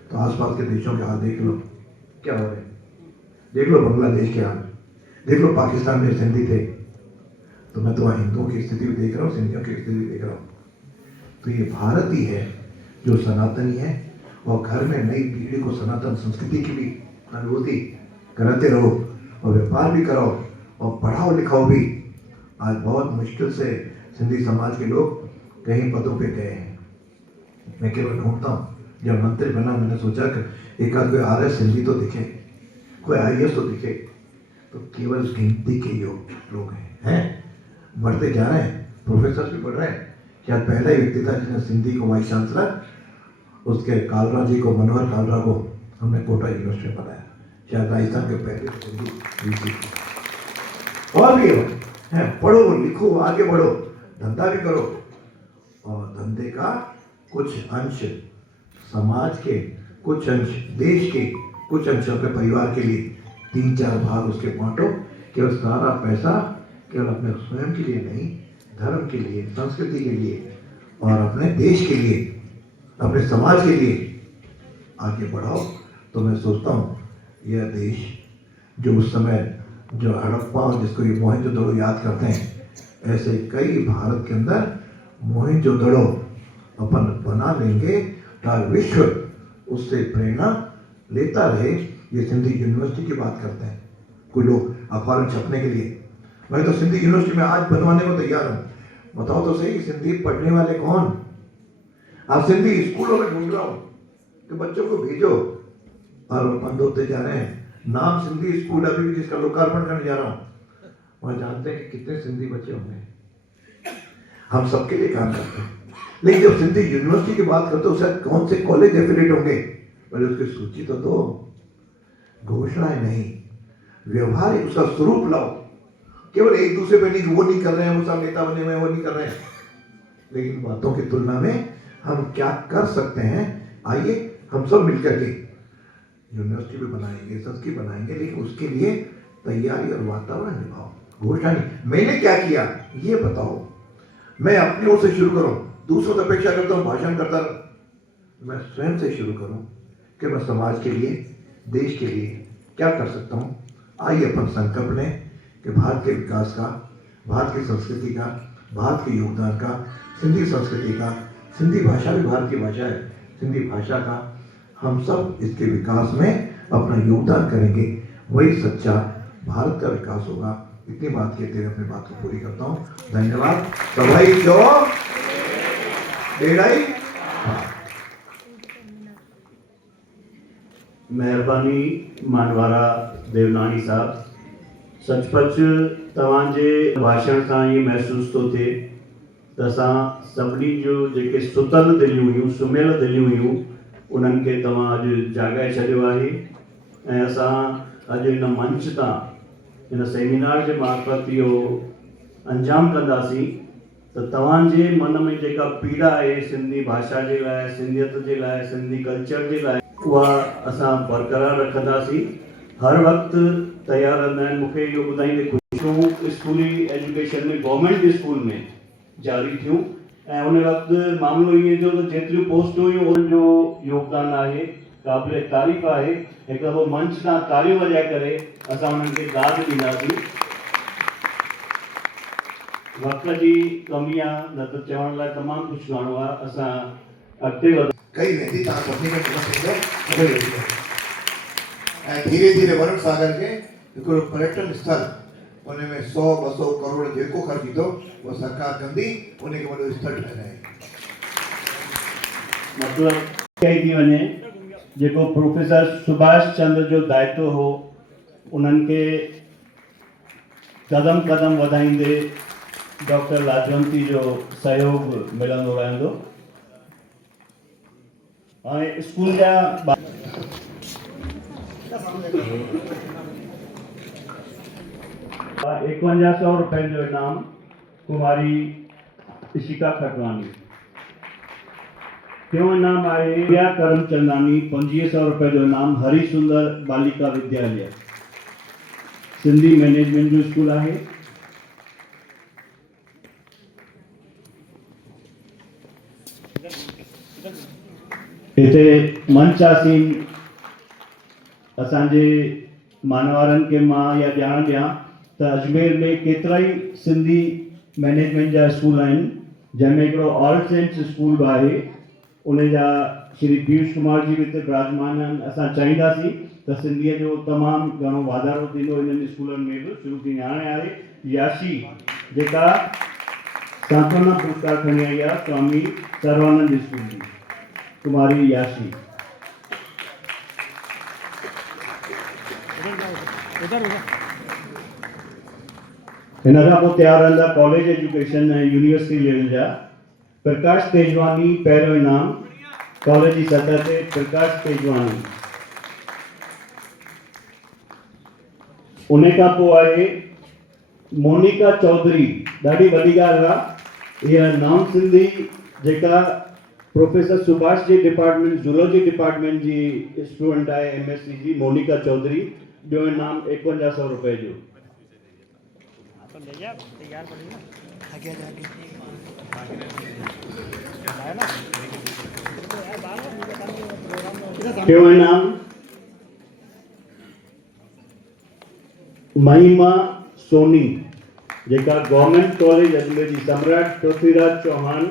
तो आसपास के देशों के हाल देख लो क्या हो रहे हैं। देख लो बांग्लादेश के हाल, देख लो पाकिस्तान में सिंधी थे, तो मैं तो वहाँ हिंदुओं की स्थिति भी देख रहा हूँ, सिंधियों की स्थिति भी देख रहा हूँ। तो ये भारत ही है जो सनातनी है, और घर में नई पीढ़ी को सनातन संस्कृति की भी अनुभूति कराते रहो और व्यापार भी करो और पढ़ाओ लिखाओ भी। आज बहुत मुश्किल से सिंधी समाज के लोग कहीं पदों पे गए हैं। मैं केवल ढूंढता हूँ, जब मंत्री बना मैंने सोचा कि एक आध कोई RS सिंधी तो दिखे, कोई IAS तो दिखे, तो केवल गिनती के लोग हैं। बढ़ते जा रहे हैं, प्रोफेसर भी बढ़ रहे हैं। शायद पहला ही व्यक्ति था जिसने सिंधी को वाइस चांसलर, उसके कालरा जी को, मनोहर कालरा को हमने कोटा यूनिवर्सिटी में बनाया। शायद राजस्थान के पहले सिंधी। और भी है, पढ़ो लिखो आगे बढ़ो, धंधा भी करो, और धंधे का कुछ अंश समाज के, कुछ अंश देश के, कुछ अंश अपने परिवार के लिए 3-4 भाग उसके बांटो। केवल सारा पैसा केवल अपने स्वयं के लिए नहीं, धर्म के लिए, संस्कृति के लिए और अपने देश के लिए, अपने समाज के लिए आगे बढ़ाओ। तो मैं सोचता हूँ यह देश जो उस समय जो हड़प्पा, जिसको ये मोहनजोदड़ो याद करते हैं, ऐसे कई भारत के अंदर मोहनजोदड़ो अपन बना लेंगे ताकि विश्व उससे प्रेरणा लेता रहे। ये सिंधी यूनिवर्सिटी की बात करते हैं कोई लोग अखबार में छपने के लिए, मैं तो सिंधी यूनिवर्सिटी में आज बनवाने को तैयार हूँ। बताओ तो सही, सिंधी पढ़ने वाले कौन? आप सिंधी स्कूलों में ढूंढ रहा हूँ कि बच्चों को भेजो, और बंद होते जा रहे हैं। नाम सिंधी स्कूल अभी भी जिसका लोकार्पण करने जा रहा हूँ, वह जानते हैं कि कितने सिंधी बच्चे होंगे। हम सबके लिए काम करते हैं, लेकिन जब सिंधी यूनिवर्सिटी की बात करते हो उससे कौन से कॉलेज एफिलेट होंगे, पहले उसकी सूची तो दो। घोषणाएं नहीं, व्यवहारिक उसका स्वरूप लाओ। केवल एक दूसरे पे नहीं, वो नहीं कर रहे हैं, वो सब नेता बने हुए हैं, वो नहीं कर रहे हैं, लेकिन बातों की तुलना में हम क्या कर सकते हैं। आइए हम सब मिलकर के यूनिवर्सिटी भी बनाएंगे, संस्कृति बनाएंगे, लेकिन उसके लिए तैयारी और वातावरण निभाओ। घोषणा नहीं, मैंने क्या किया ये बताओ। मैं अपनी ओर से शुरू करूं, दूसरों से अपेक्षा करता हूं भाषण करता रहूं। मैं स्वयं से शुरू करूं कि मैं समाज के लिए, देश के लिए क्या कर सकता हूं। आइए अपन संकल्प लें कि भारत के विकास का, भारत की संस्कृति का, भारत के योगदान का, सिंधी संस्कृति का, सिंधी भाषा भी भारत की भाषा है, सिंधी भाषा का हम सब इसके विकास में अपना योगदान करेंगे, वही सच्चा भारत का विकास होगा। इतनी बात कहते हुए अपनी बात को पूरी करता हूँ। धन्यवाद। सभाई जो बेड़ाई महिरबानी मानवारा देवनानी साहब, सचपच तव्हांजे भाषण सां ये महसूस तो थे त असां सभिनी जो जेके सुतल दिलियूं हुयूं, सुम्हियल दिलियूं हुयूं, उन्हनि खे तव्हां अॼु जाॻाए छॾियो आहे ऐं असां अॼु इन मंच तां इन सेमिनार जे मार्फत इहो अंजाम कंदासीं त तव्हांजे मन में जेका पीड़ा आहे सिंधी भाषा जे लाइ, सिंधियत जे लाइ, सिंधी कल्चर जे लाइ, उहा असां बरक़रार रखंदासीं। हर वक़्तु तयारु रहंदा आहिनि। मूंखे इहो ॿुधाईंदे ख़ुशी स्कूली एजुकेशन में गवर्नमेंट स्कूल में जारी थियूं ऐं उन वक़्तु मामिलो ईअं थियो त जेतिरियूं पोस्टूं हुयूं उन्हनि जो योगदान आहे, क़ाबिल तारीफ़ आहे। हिकु दफ़ो मंच तां तालियूं वॼाए करे असां उन्हनि खे दाद ॾींदासीं। वक़्त जी कमी आहे, न त चवण लाइ तमामु कुझु घणो आहे। असां अॻिते वध कई वेंदी तव्हां सभिनी खे ख़बर थींदो ऐं धीरे धीरे वरुण सागर खे हिकिड़ो पर्यटन स्थल उन में 100-200 करोड़ जेको ख़र्च ईंदो उहो सरकार कंदी, उनखे वॾो स्थल ठाहिराए। मतिलबु कई थी वञे जेको प्रोफेसर सुभाष चंद्र जो दायित्व हो उन्हनि खे क़दम क़दम वधाईंदे डॉक्टर लाजवंती जो सहयोग मिलंदो रहंदो। हाणे स्कूल जा 5100 रुपए जो इनाम कुमारी इशिका खटवानी। टियों इनाम आहे प्रिया करमचंदानी। 2500 रुपए जो इनाम हरी सुंदर बालिका विद्यालय, सिंधी मैनेजमेंट जो स्कूल आहे। हिते मंच आसीन असांजे मानवारनि खे मां इहा ॼाण ॾियां त अजमेर में केतिरा ई सिंधी मैनेजमेंट जा स्कूल आहिनि, जंहिंमें हिकिड़ो ऑल सेंट्स स्कूल बि आहे। उन जा श्री पीयूष कुमार जी बि हिते विराजमान आहिनि। असां चाहींदासीं त सिंधीअ जो तमामु घणो वाधारो थींदो इन्हनि स्कूलनि में बि। शुरू थी हाणे आहे याशी जेका सांत्वना पुरस्कार खणी आई आहे स्वामी सर्वानंद स्कूल जी, कुमारी याशी। हिन खां पोइ तयारु रहंदा कॉलेज एजुकेशन ऐं यूनिवर्सिटी लेवल जा। प्रकाश तेजवानी पहिरियों इनाम, कॉलेज जी सतह ते प्रकाश तेजवानी। उन खां पोइ आहे मोनिका चौधरी। ॾाढी वॾी ॻाल्हि आहे, इहा नॉन सिंधी जेका professor Subhash ji department zoology department जी स्टूडेंट आहे MSc जी, मोनिका चौधरी। ॿियो इनाम 5100 रुपए जो। टियों इनाम महिमा सोनी जेका गवर्नमेंट कॉलेज अजमेर जी, सम्राट पृथ्वीराज चौहान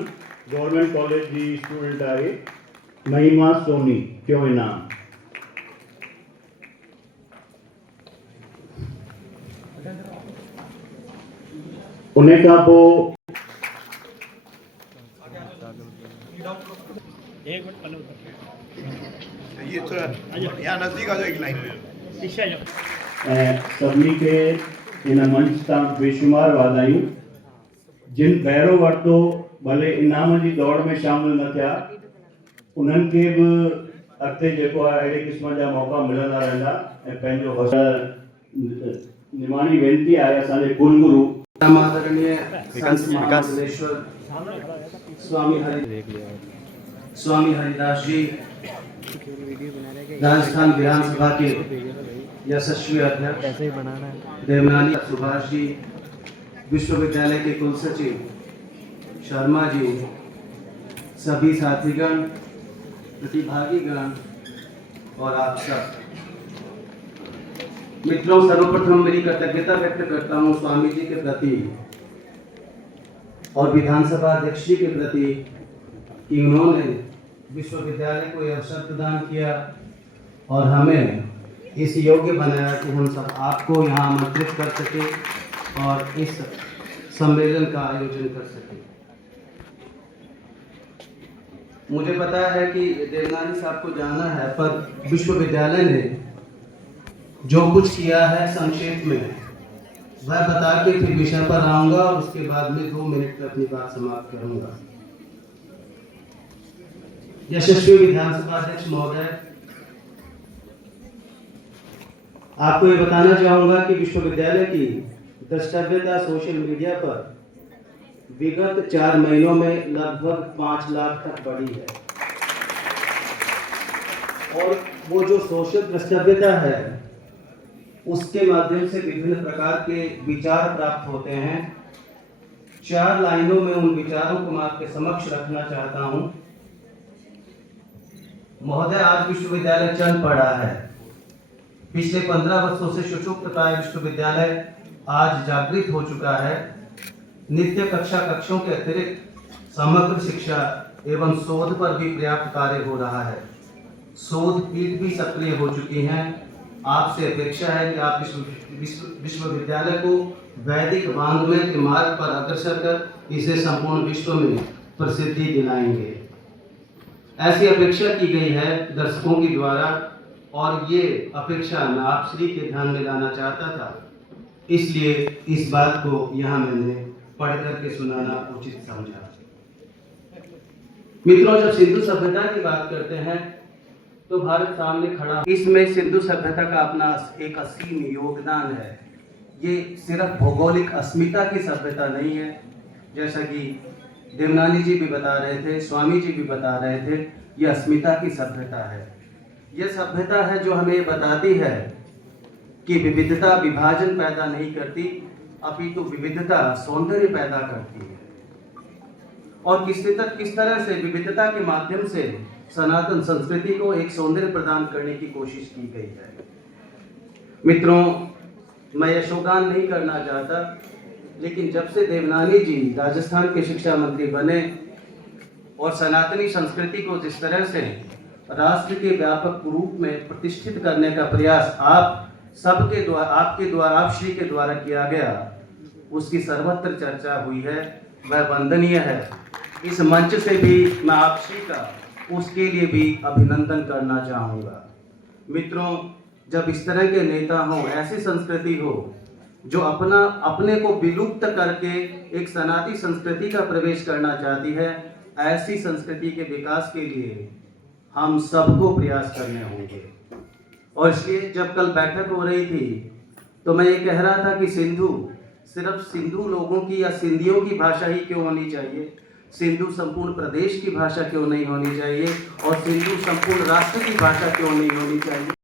गवर्नमेंट कॉलेज जी स्टूडेंट आहे। महिमा सोनी टियों इनाम। उन खां पोइ ऐं सभिनी खे हिन मंच तां बेशुमार वाधायूं। जिन बहिरो वरितो भले इनाम जी दौड़ में शामिल न थिया, उन्हनि खे बि अॻिते जेको आहे अहिड़े क़िस्म जा मौक़ा मिलंदा रहंदा ऐं पंहिंजो हौसला निमाणी वेनिती आहे असांजे कुलगुरु आदरणीय संत महामंडलेश्वर स्वामी हरिदास जी राजस्थान विधानसभा के यशस्वी अध्यक्ष देवनानी सुभाष जी, विश्वविद्यालय के कुलसचिव शर्मा जी, सभी साथीगण, प्रतिभागीगण और आप सब मित्रों, सर्वप्रथम मेरी कृतज्ञता व्यक्त करता हूँ स्वामी जी के प्रति और विधानसभा अध्यक्ष जी के प्रति कि उन्होंने विश्वविद्यालय को यह अवसर प्रदान किया और हमें इस योग्य बनाया कि हम सब आपको यहाँ आमंत्रित कर सके और इस सम्मेलन का आयोजन कर सके। मुझे पता है कि देवनानी साहब को जाना है, पर विश्वविद्यालय ने जो कुछ किया है संक्षेप में वह बता के फिर विषय पर आऊंगा और उसके बाद में 2 मिनट में अपनी बात समाप्त करूंगा। यशस्वी विधानसभा अध्यक्ष महोदय, आपको ये बताना चाहूंगा कि विश्वविद्यालय की द्रष्टव्यता सोशल मीडिया पर विगत 4 महीनों में लगभग 5 लाख तक बढ़ी है और वो जो सोशल द्रष्टव्यता है उसके माध्यम से विभिन्न प्रकार के विचार प्राप्त होते हैं। 4 लाइनों में उन विचारों को मैं आपके समक्ष रखना चाहता हूं। महोदय, आज विश्वविद्यालय चल पड़ा है। पिछले 15 वर्षों से सुषुप्तप्राय विश्वविद्यालय आज जागृत हो चुका है। नित्य कक्षों के अतिरिक्त समग्र शिक्षा एवं शोध पर भी पर्याप्त कार्य हो रहा है। शोध पीठ भी सक्रिय हो चुकी हैं। आपसे अपेक्षा है कि आप विश्वविद्यालय को वैदिक वाङ्मय के मार्ग पर अग्रसर कर इसे संपूर्ण विश्व में प्रसिद्धि दिलाएंगे। ऐसी अपेक्षा की गई है दर्शकों के द्वारा और ये अपेक्षा मैं आप श्री के ध्यान में लाना चाहता था, इसलिए इस बात को यहाँ मैंने पढ़ करके सुनाना उचित समझा। मित्रों, जब सिंधु सभ्यता की बात करते हैं तो भारत सामने खड़ा, इसमें सिंधु सभ्यता का अपना एक असीम योगदान है। ये सिर्फ भौगोलिक अस्मिता की सभ्यता नहीं है, जैसा कि देवनानी जी भी बता रहे थे, स्वामी जी भी बता रहे थे, ये अस्मिता की सभ्यता है। यह सभ्यता है जो हमें बताती है कि विविधता विभाजन पैदा नहीं करती, अपितु विविधता सौंदर्य पैदा करती है। और किस तरह से विविधता के माध्यम से सनातन संस्कृति को एक सौंदर्य प्रदान करने की कोशिश की गई है। मित्रों, मैं यशोगान नहीं करना चाहता, लेकिन जब से देवनानी जी राजस्थान के शिक्षा मंत्री बने और सनातनी संस्कृति को जिस तरह से राष्ट्र के व्यापक रूप में प्रतिष्ठित करने का प्रयास आप सबके द्वारा, आपके द्वारा, आप श्री के द्वारा किया गया, उसकी सर्वत्र चर्चा हुई है, वह वंदनीय है। इस मंच से भी मैं आप श्री का उसके लिए भी अभिनंदन करना चाहूँगा। मित्रों, जब इस तरह के नेता हो, ऐसी संस्कृति हो जो अपने को विलुप्त करके एक सनातनी संस्कृति का प्रवेश करना चाहती है, ऐसी संस्कृति के विकास के लिए हम सबको प्रयास करने होंगे। और इसलिए जब कल बैठक हो रही थी तो मैं ये कह रहा था कि सिंधु सिर्फ सिंधु लोगों की या सिंधियों की भाषा ही क्यों होनी चाहिए, सिंधु संपूर्ण प्रदेश की भाषा क्यों नहीं होनी चाहिए और सिंधु संपूर्ण राष्ट्र की भाषा क्यों नहीं होनी चाहिए।